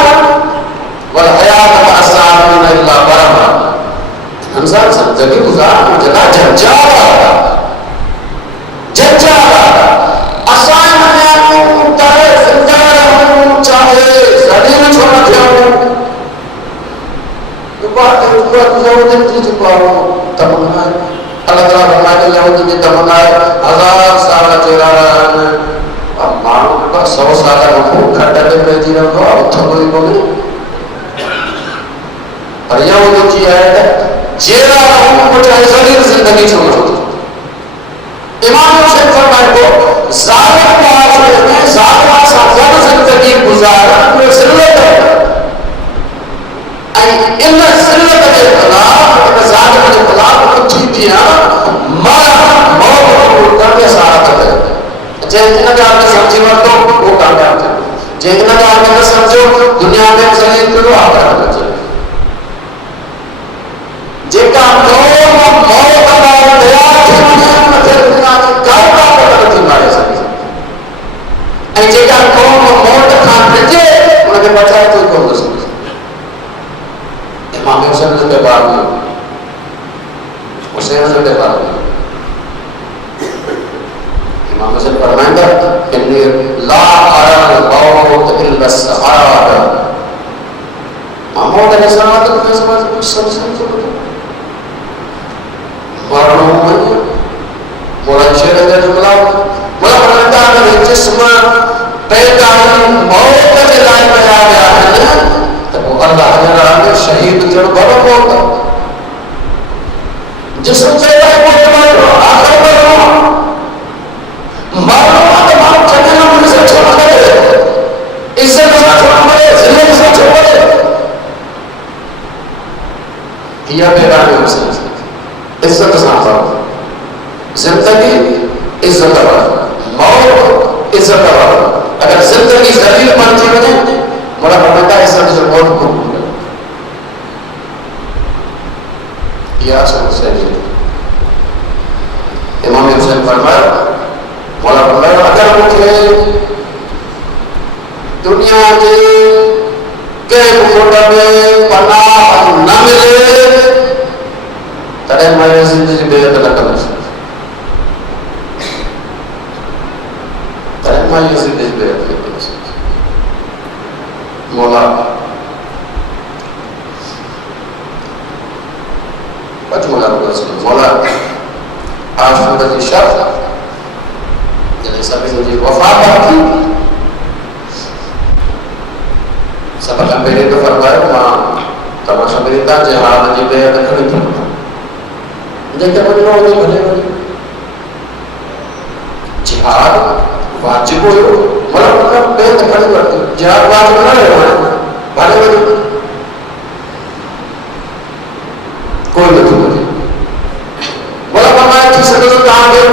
वल हयात असाब इल्ला बरमा इंसान जिंदगी गुजार जगह जज्जा असान में को तारे जिंदा रहूं चाहे जलील छोड़ जाऊं बात है पूरा यहूदी की चुकाओ तमन्ना अल्लाह ताला फरमाते यहूदी की तमन्ना 1000 साल चला रहा अब मानो का 100 साल का खूब खट्टा पे जीवन को अब तो कोई बोले पर यहूदी की है जेरा रहूं को चाहे जलील जिंदगी छोड़ो इमाम हुसैन फरमाते को जालिम माशरे में जालिम साथ जिंदगी गुजारा वो जिल्लत है इन जिल्लत के खिलाफ इन जालिम के खिलाफ कुछ दिया मर मौत कर के साथ है जे इतना का आपने समझी मत तो वो कामयाब है जे इतना का आपने समझो दुनिया में चले तो आखिरत में चले जेका कौम मौत का दया थी फिर दुनिया की कायदा करती मारे सके ऐ जेका कौम मौत खान बचे उनके बचाए तो कौन हो सकता इमाम हुसैन के बाद में हुसैन के बाद में इमाम हुसैन फरमाएंगे कि ला अरल मौत इल्ला सआदा मौत के साथ में समझ कुछ समझ मरणों में मोला शेर का जुमला मोला फरमाता है जिस्म पैदा मौत के लायक बनाया गया है ना तो अल्लाह जरा ने शहीद जड़ बड़ा होता जिसम पैदा होता आखिर में मरना तो मां चलना मुझे से छोड़ दे इससे दूसरा छोड़ दे जिंदगी से छोड़ दे किया पैदा नहीं हो सकता इज्जत साफा जिंदगी इज्जत वाला मौत इज्जत वाला अगर जिंदगी जलील बनती है मोला फरमाता है इज्जत से बहुत खूब या समझ से हुसैन फरमायो, मौला फरमायो अगर मुझे दुनिया के कंहिं मुल्क में पनाह न मिले तॾहिं मां यज़ीद जी बेअत न कंदुसि, तॾहिं मां यज़ीद जी बेअत न कंदुसि। मौला मौला आशूर जी शर्त जॾहिं सभिनी जी वफ़ादार थी, सभ खां पहिरीं त फरमायो मां तव्हां सभिनी तां जिहाद जी बेअत खणी थो वठां, जेके वञिणो हुजे भले वञे। जिहाद वाजिब हुयो, मतलब बेअत खणी वरिती, जिहाद वाजिब न हुयो, भले वञे, कोई नथो वञे। मौला फरमाए थी सघे थो तव्हांखे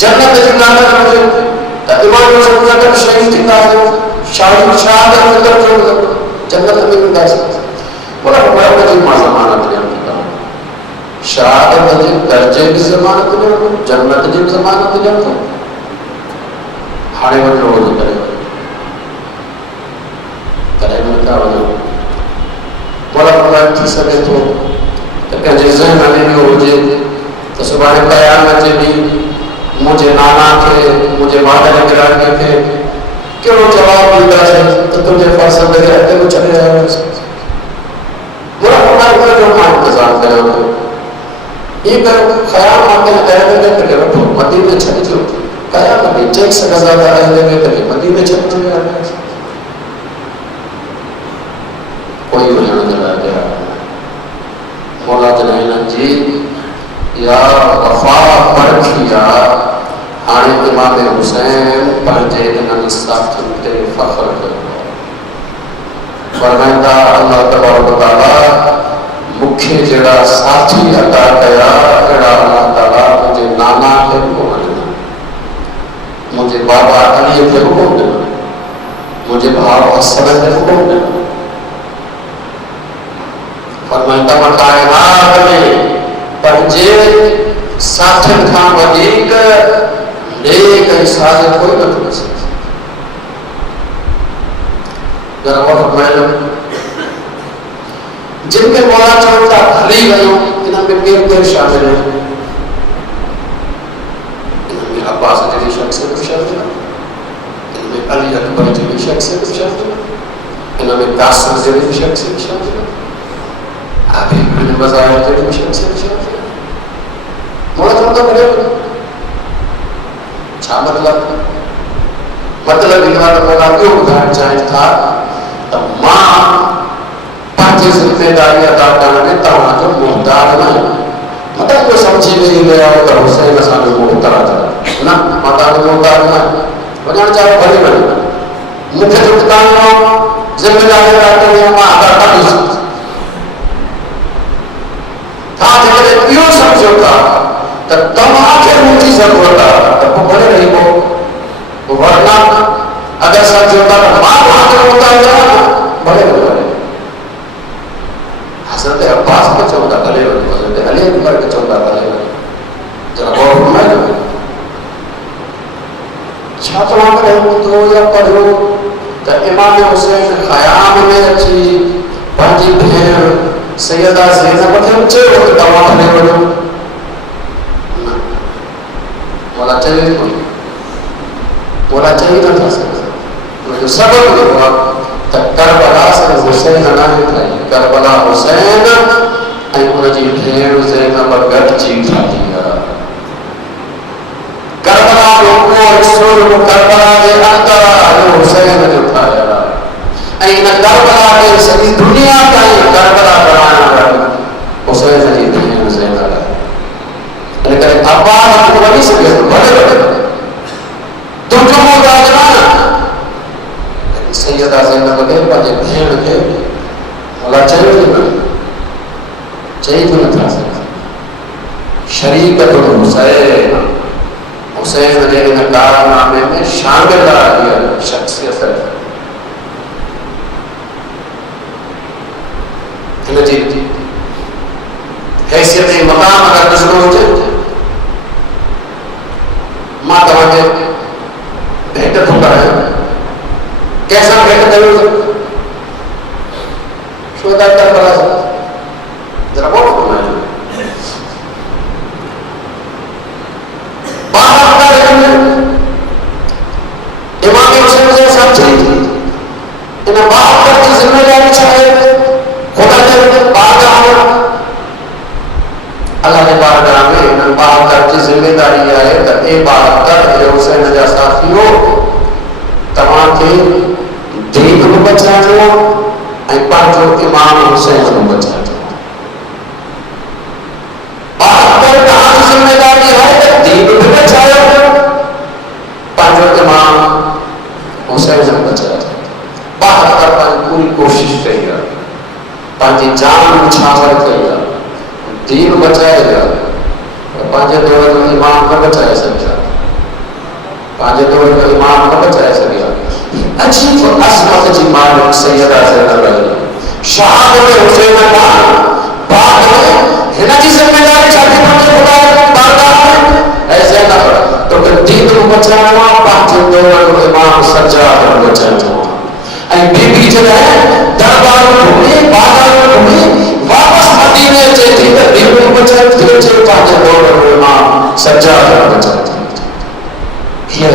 जन्नत जी नामत हुजे त इमाम हुसैन सां गॾु शहीद थींदा आहियो, शहादत जो दर्जो जन्नत में वेंदासीं। मौला फरमाए हुनजी मां ज़मानत ॾियां थो, शहादत जे दर्जे जी ज़मानत ॾियां थो, जन्नत जी ज़मानत ॾियां थो। हाणे वञिणो हुजे करे कॾहिं बि नथा वञो। मौला फरमाए थी सघे थो त कंहिंजे ज़हन में इहो हुजे त सुभाणे क़यामत जे ॾींहुं मुंहिंजे नाना खे, मुंहिंजे वादर गिराके खे कहिड़ो जवाबु ॾींदासीं त तुंहिंजे फ़र्ज़ंद खे अकेलो छॾे आयो हुयुसि। मौला फरमाए हुनजो मां इंतज़ारु कयां थो, ईअं कयो ख़याल मां कंहिं अहल खे वठो मदीने छॾिजो, क़यामत में चई सघंदा त अहल खे मदीने छॾिजो यार, कोई वञण जे लाइ तयार न। मौला जॾहिं हिननि जी या वफ़ा परखी आहे, हाणे इमाम हुसैन पंहिंजे इन्हनि साथियुनि ते फ़ख्रु कयो, फरमाईंदा अल्लाह तबारक व तआला मूंखे जहिड़ा साथी अता कया अहिड़ा अल्लाह ताला मुंहिंजे नाना खे बि कोन ॾिना, मुंहिंजे बाबा अलीअ खे बि कोन ॾिना, मुंहिंजे भाउ हसन खे बि कोन ॾिना। फरमाईंदा मां काइनात में पंहिंजे साथियुनि खां वधीक नेक ऐं साजिद कोई नथो ॾिसे। जिन खे मौला चवनि था हली वञो, इन में केरु केरु शामिल आहे? इन में अब्बास जहिड़ी शख़्सियत बि शामिल आहे, इन में अली अकबर जहिड़ी शख़्सियत बि शामिल आहे, इन में कासिम जहिड़ी बि शख़्सियत शामिल आहे, आगे इन मज़ाहिर जहिड़ी बि शख़्सियत शामिल आहे। मौला चवंदा भले वञो, छा मतिलबु? मतिलबु इहो आहे त मौला इहो ॿुधाइणु चाहिनि था त मां पंहिंजी ज़िम्मेदारी अदा करण में तव्हांजो मुहताज न आहियां। मतिलबु इहो सम्झी वेही विया त हुसैन असांजो मुहताज आहे, न, मां तव्हांजो मुहताज न आहियां, वञणु चाहियो भले वञो, मूंखे जो तव्हांजो ज़िम्मेदारी अदा करणी आहे मां अदा कंदुसि। तव्हां जेकॾहिं इहो सम्झो था त तव्हांखे मुंहिंजी ज़रूरत आहे त पोइ भले रही पोइ, वरना अगरि सम्झो था त मां तव्हांखे मुहताज आहियां भले भले। हज़रत अब्बास खे चवंदा भले वञो, हज़रत अली अकबर खे चवंदा भले वञो, जरा गौर फरमायो। छा तव्हां कॾहिं ॿुधो या पढ़ियो त इमाम हुसैन ख़याम में अची पंहिंजी भेण सैयदा ज़ैनब खे चयो त तव्हां भले वञो? मौला चई कोन, मौला चई नथा सघनि। उनजो सबबु इहो आहे त करबला से हुसैन न ठाही, करबला हुसैन ऐं उनजी भेण ज़ैनब गॾिजी ठाही आहे। करबला जो को हिसो करबला जे अंदर आहे हुसैन जो ठाहियल आहे, ऐं इन करबला खे सॼी दुनिया ताईं करबला बणाइण वारी हुसैन जी भेण ज़ैनब आहे। इन करे अब्बास तूं वञी सघे थो भले वञे, तुंहिंजो मुहताज न आहियां। सैयदा ज़ैनब खे पंहिंजे भेण खे मौला चयो न, चई बि नथा सघनि। शरीकतुल हुसैन, हुसैन जे इन कारनामे में शामिल आहे इहा शख़्सियत। हिनजी हैसियत ऐं मक़ाम अगरि ॾिसणो हुजे बचाए खुदा ने बारगाह अल्लाह ने बारगाह में इन बहादुर की जिम्मेदारी आहे त ए बहादुर ए हुसैन जा साथियो तव्हां खे दीन को बचाइणो ऐं पंहिंजो इमाम हुसैन को बचाइणो बहादुर तव्हां जी जिम्मेदारी आहे त दीन को बचायो पंहिंजो इमाम हुसैन को बचायो बहादुर पंहिंजी पूरी कोशिश कई आहे पंहिंजी जान निछावर कई आहे दीन बचाएगा पंहिंजे दौर में इमाम न बचाए सघिया पंहिंजे दौर में इमाम न बचाए सघिया अजीब असमत जी मालिक सैयदा ज़ैनब शहादत हुसैन खान बाद में हिन जी जिम्मेदारी छा थी पंहिंजे खुदा बारगाह में ऐ ज़ैनब तो दीन को बचाइणो आहे पंहिंजे दौर में इमाम सज्जाद को बचाइणो आहे ऐं बीबी जॾहिं दरबार में घुमी बाज़ार में घुमी वापस मदीने अचे थी त दीन को बचाए थी अचे पंहिंजे दौर में इमाम सज्जाद को बचाए थी हीअ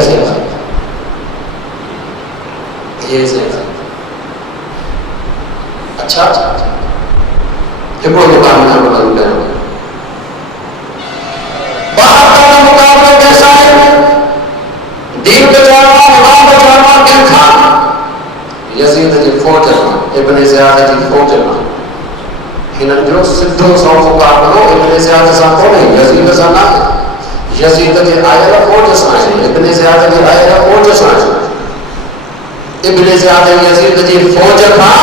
अच्छा हिकिड़ो मुक़ाम न बदल कयो बहादुर मुक़ाबले कैसा है दीन बचाइणो इमाम बचाइणो कंहिंखां यज़ीद जी फौज मां इब्न ज़ियाद जी फौज मां हिननि जो सिधो सौ मुक़ाबलो इब्न ज़ियाद सां कोन्हे यज़ीद सां न यज़ीद जे आयल फौज सां आहे इब्न ज़ियाद जे आयल फौज सां आहे इब्न ज़ियाद यज़ीद जी फौज खां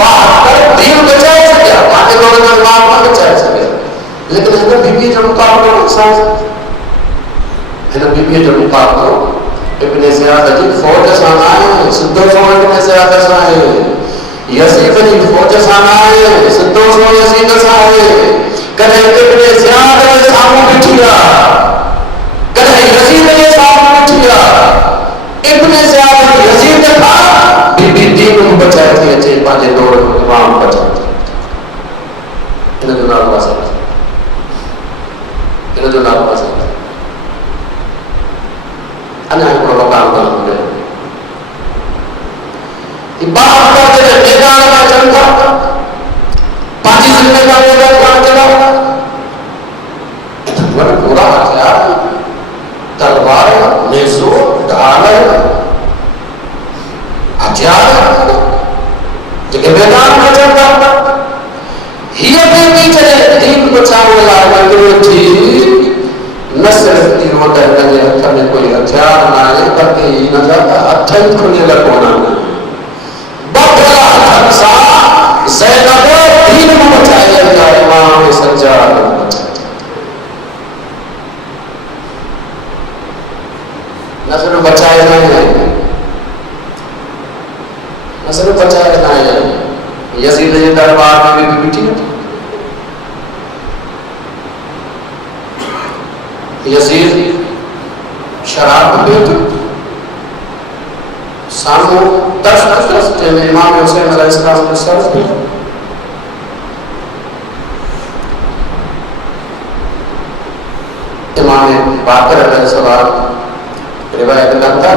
बहादुर दीन बचाए सघिया पंहिंजे दौर में इमाम न बचाए सघिया लेकिन हिन बीबीअ जो मुक़ाबलो सां हिन बीबीअ जो मुक़ाबलो इब्न ज़ियाद जी फौज सां न आहे सिधो सौ इब्न ज़ियाद सां आहे यज़ीद जी फौज सां न आहे सिधो सौ यज़ीद सां आहे कॾहिं इब्न ज़ियाद जे साम्हूं बीठी आहे कॾहिं यज़ीद जे साम्हूं बीठी आहे इब्न ज़ियाद यज़ीद खां बीबी दीन को बचाए थी अचे पंहिंजे दौर में इमाम बचाए थी हिन जो नालो आहे हिन जो नालो आहे अञा हिकिड़ो मक़ाम मिले बहादुर जॾहिं मैदान में अचनि था पंहिंजी ज़िम्मेदारी अदा करण जे लाइ वरी पूरा हथियार तलवार नेज़ो ढाल हथियार जेके मैदान में अचनि था हीअ बीबी जॾहिं दीन बचाइण लाइ निकिरे थी न सिर्फ इहो त हिन जे हथ में कोई हथियार न आहे बल्कि हिन जा हथ ई खुलियल कोन आहिनि बदल हथनि सां ज़ैनब दीन को बचाए था इमाम सज्जाद को बचाए न सिर्फ बचाए न आहे न सिर्फ बचाए न आहे यज़ीद जे दरबार में भी बीठी नथी यज़ीद शराब पिए थो साम्हूं तरस जंहिंमें इमाम हुसैन अलैहिस्सलाम जो सर पियो इमाम बाक़र अलैहिस्सलाम रिवायत करता है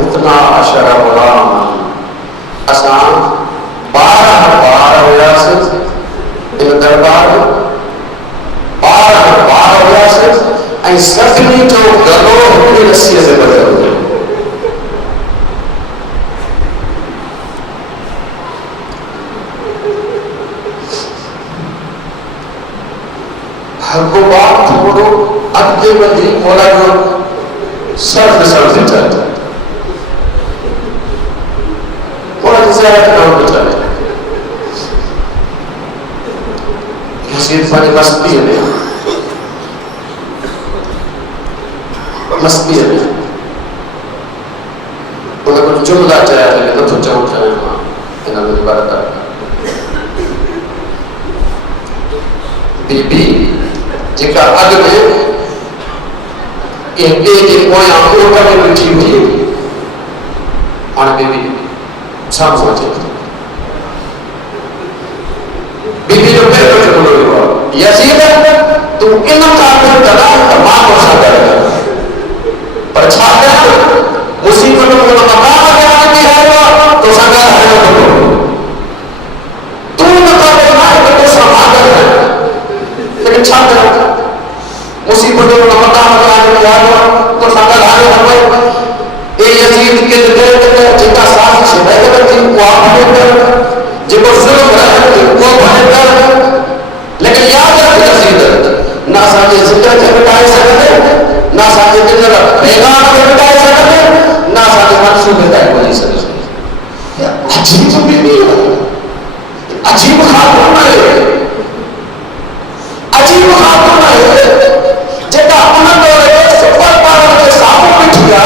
इतना अशरा गुलाम असां 12 बार हुयासीं इन दरबार 12 बार हुयासीं ऐं सभिनी जो गलो हिकिड़ी रसीअ ते ॿधल हुयो हल्को बात थोड़ो अॻिते वधी मोला जो सर्द चढ़े मोला जी ज़ियारत करणु थो चवे यज़ीद पंहिंजी मस्तीअ में उन कुझु जुमला चया नथो चऊं मां हिन में बरकत बीबी जेका अॻु में कंहिं ॿिए जे पोयां कोट में बीठी हुई हाणे बीबी साम्हूं अचे थी बीबी जो पहिरियों जुमलो इहो आहे यज़ीद तूं इन काफ़िर कंदा त मां तोसां गॾु पर छा कयां मुसीबत में मकान में आके आयो तो संगा है तो मुसीबत जो मकाम में यारो तो संगल आने हुए ए यजीद के दिल में जिनका साथ से है कि वो आपने कर जो जुल्म है वो बने कर लेकिन याद रख यजीद ना साजे जिक्र के बताए सकते ना साजे के जरा पैगाम के बताए सकते ना साजे मंसूबे का कोई सकते अजीब बीवी अजीब खातून है अजीब खातून है जेका उन दौरे सुपर पावर के सामू बिठिया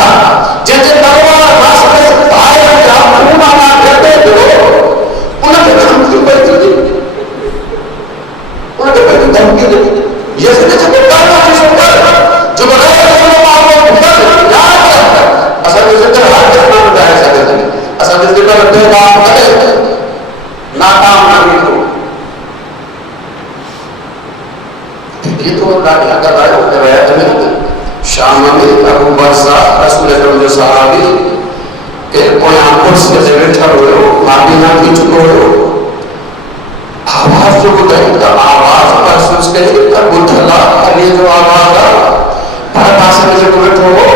जेके दरबार वास्ते भाई जा खूना ना करते दो उनके धमकी पई थी उनके धमकी दी ये से जो करना है सो कर जो रहे वो मारो कर याद रख असल में जिक्र हर जगह में बताया जाता है असल में जिक्र करते काम करे नाकाम नहीं हो ये तो अल्लाह का राय रिवायत में शाम में अबू बरसा रसूल अकरम जो सहाबी के कोई आंखों से बैठा हुए हो मादीना की चुको हो आवाज जो बताई था आवाज महसूस करी तब बुद्धला ये जो आवाज है हर पास में जो बैठो हो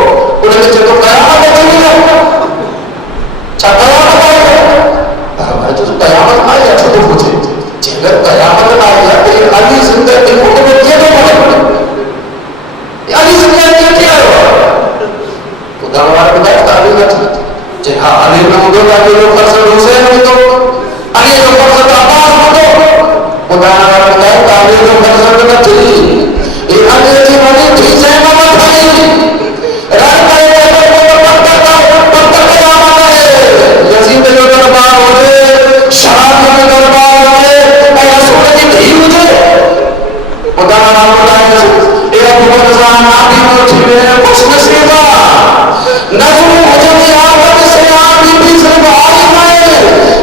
उन्हें जो कयामत चली है कयामत है तो कयामत आई है तो पूछे जब कयामत आई है तो अली जिंदगी को तो ये तो बोले अली जिंदगी क्या है उदाहरण बताया ताली में जे हां अली ने मुझे अली को फरज हुसैन तो अली को फरज अब्बास को उदाहरण बताया ताली को फरज न चली ये अली जी वाली ठीक है ना भाई रात का यजीद जो दरबार होते शराब के दरबार होते या सोने की धी मुझे उदाहरण बताया ये अबू बकर नाबी को छिपे कुछ नसीबा नजू मुझे याद से आप भी सिर्फ आई मैं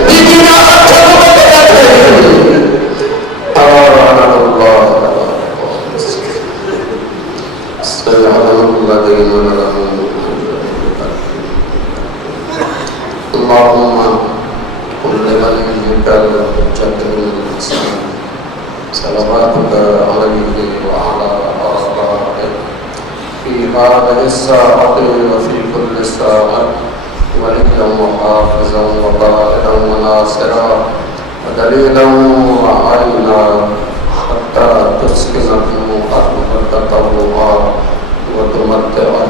बीबी ना अच्छा तो बताते और अल्लाह सल्लल्लाहु अलैहि वसल्लम अल्लाहुम्मा कुल्ले वलिय्यिकल जद्दुल सलावतुका अलैहि व अला आलिहि फी हादिहि साअति व फी कुल्लि साअत वलिय्यन व हाफिज़न व काइदन व नासिरा व दलीलन व आइना हत्ता तुस्किनहु अरदतहु व तुमत्तिअहु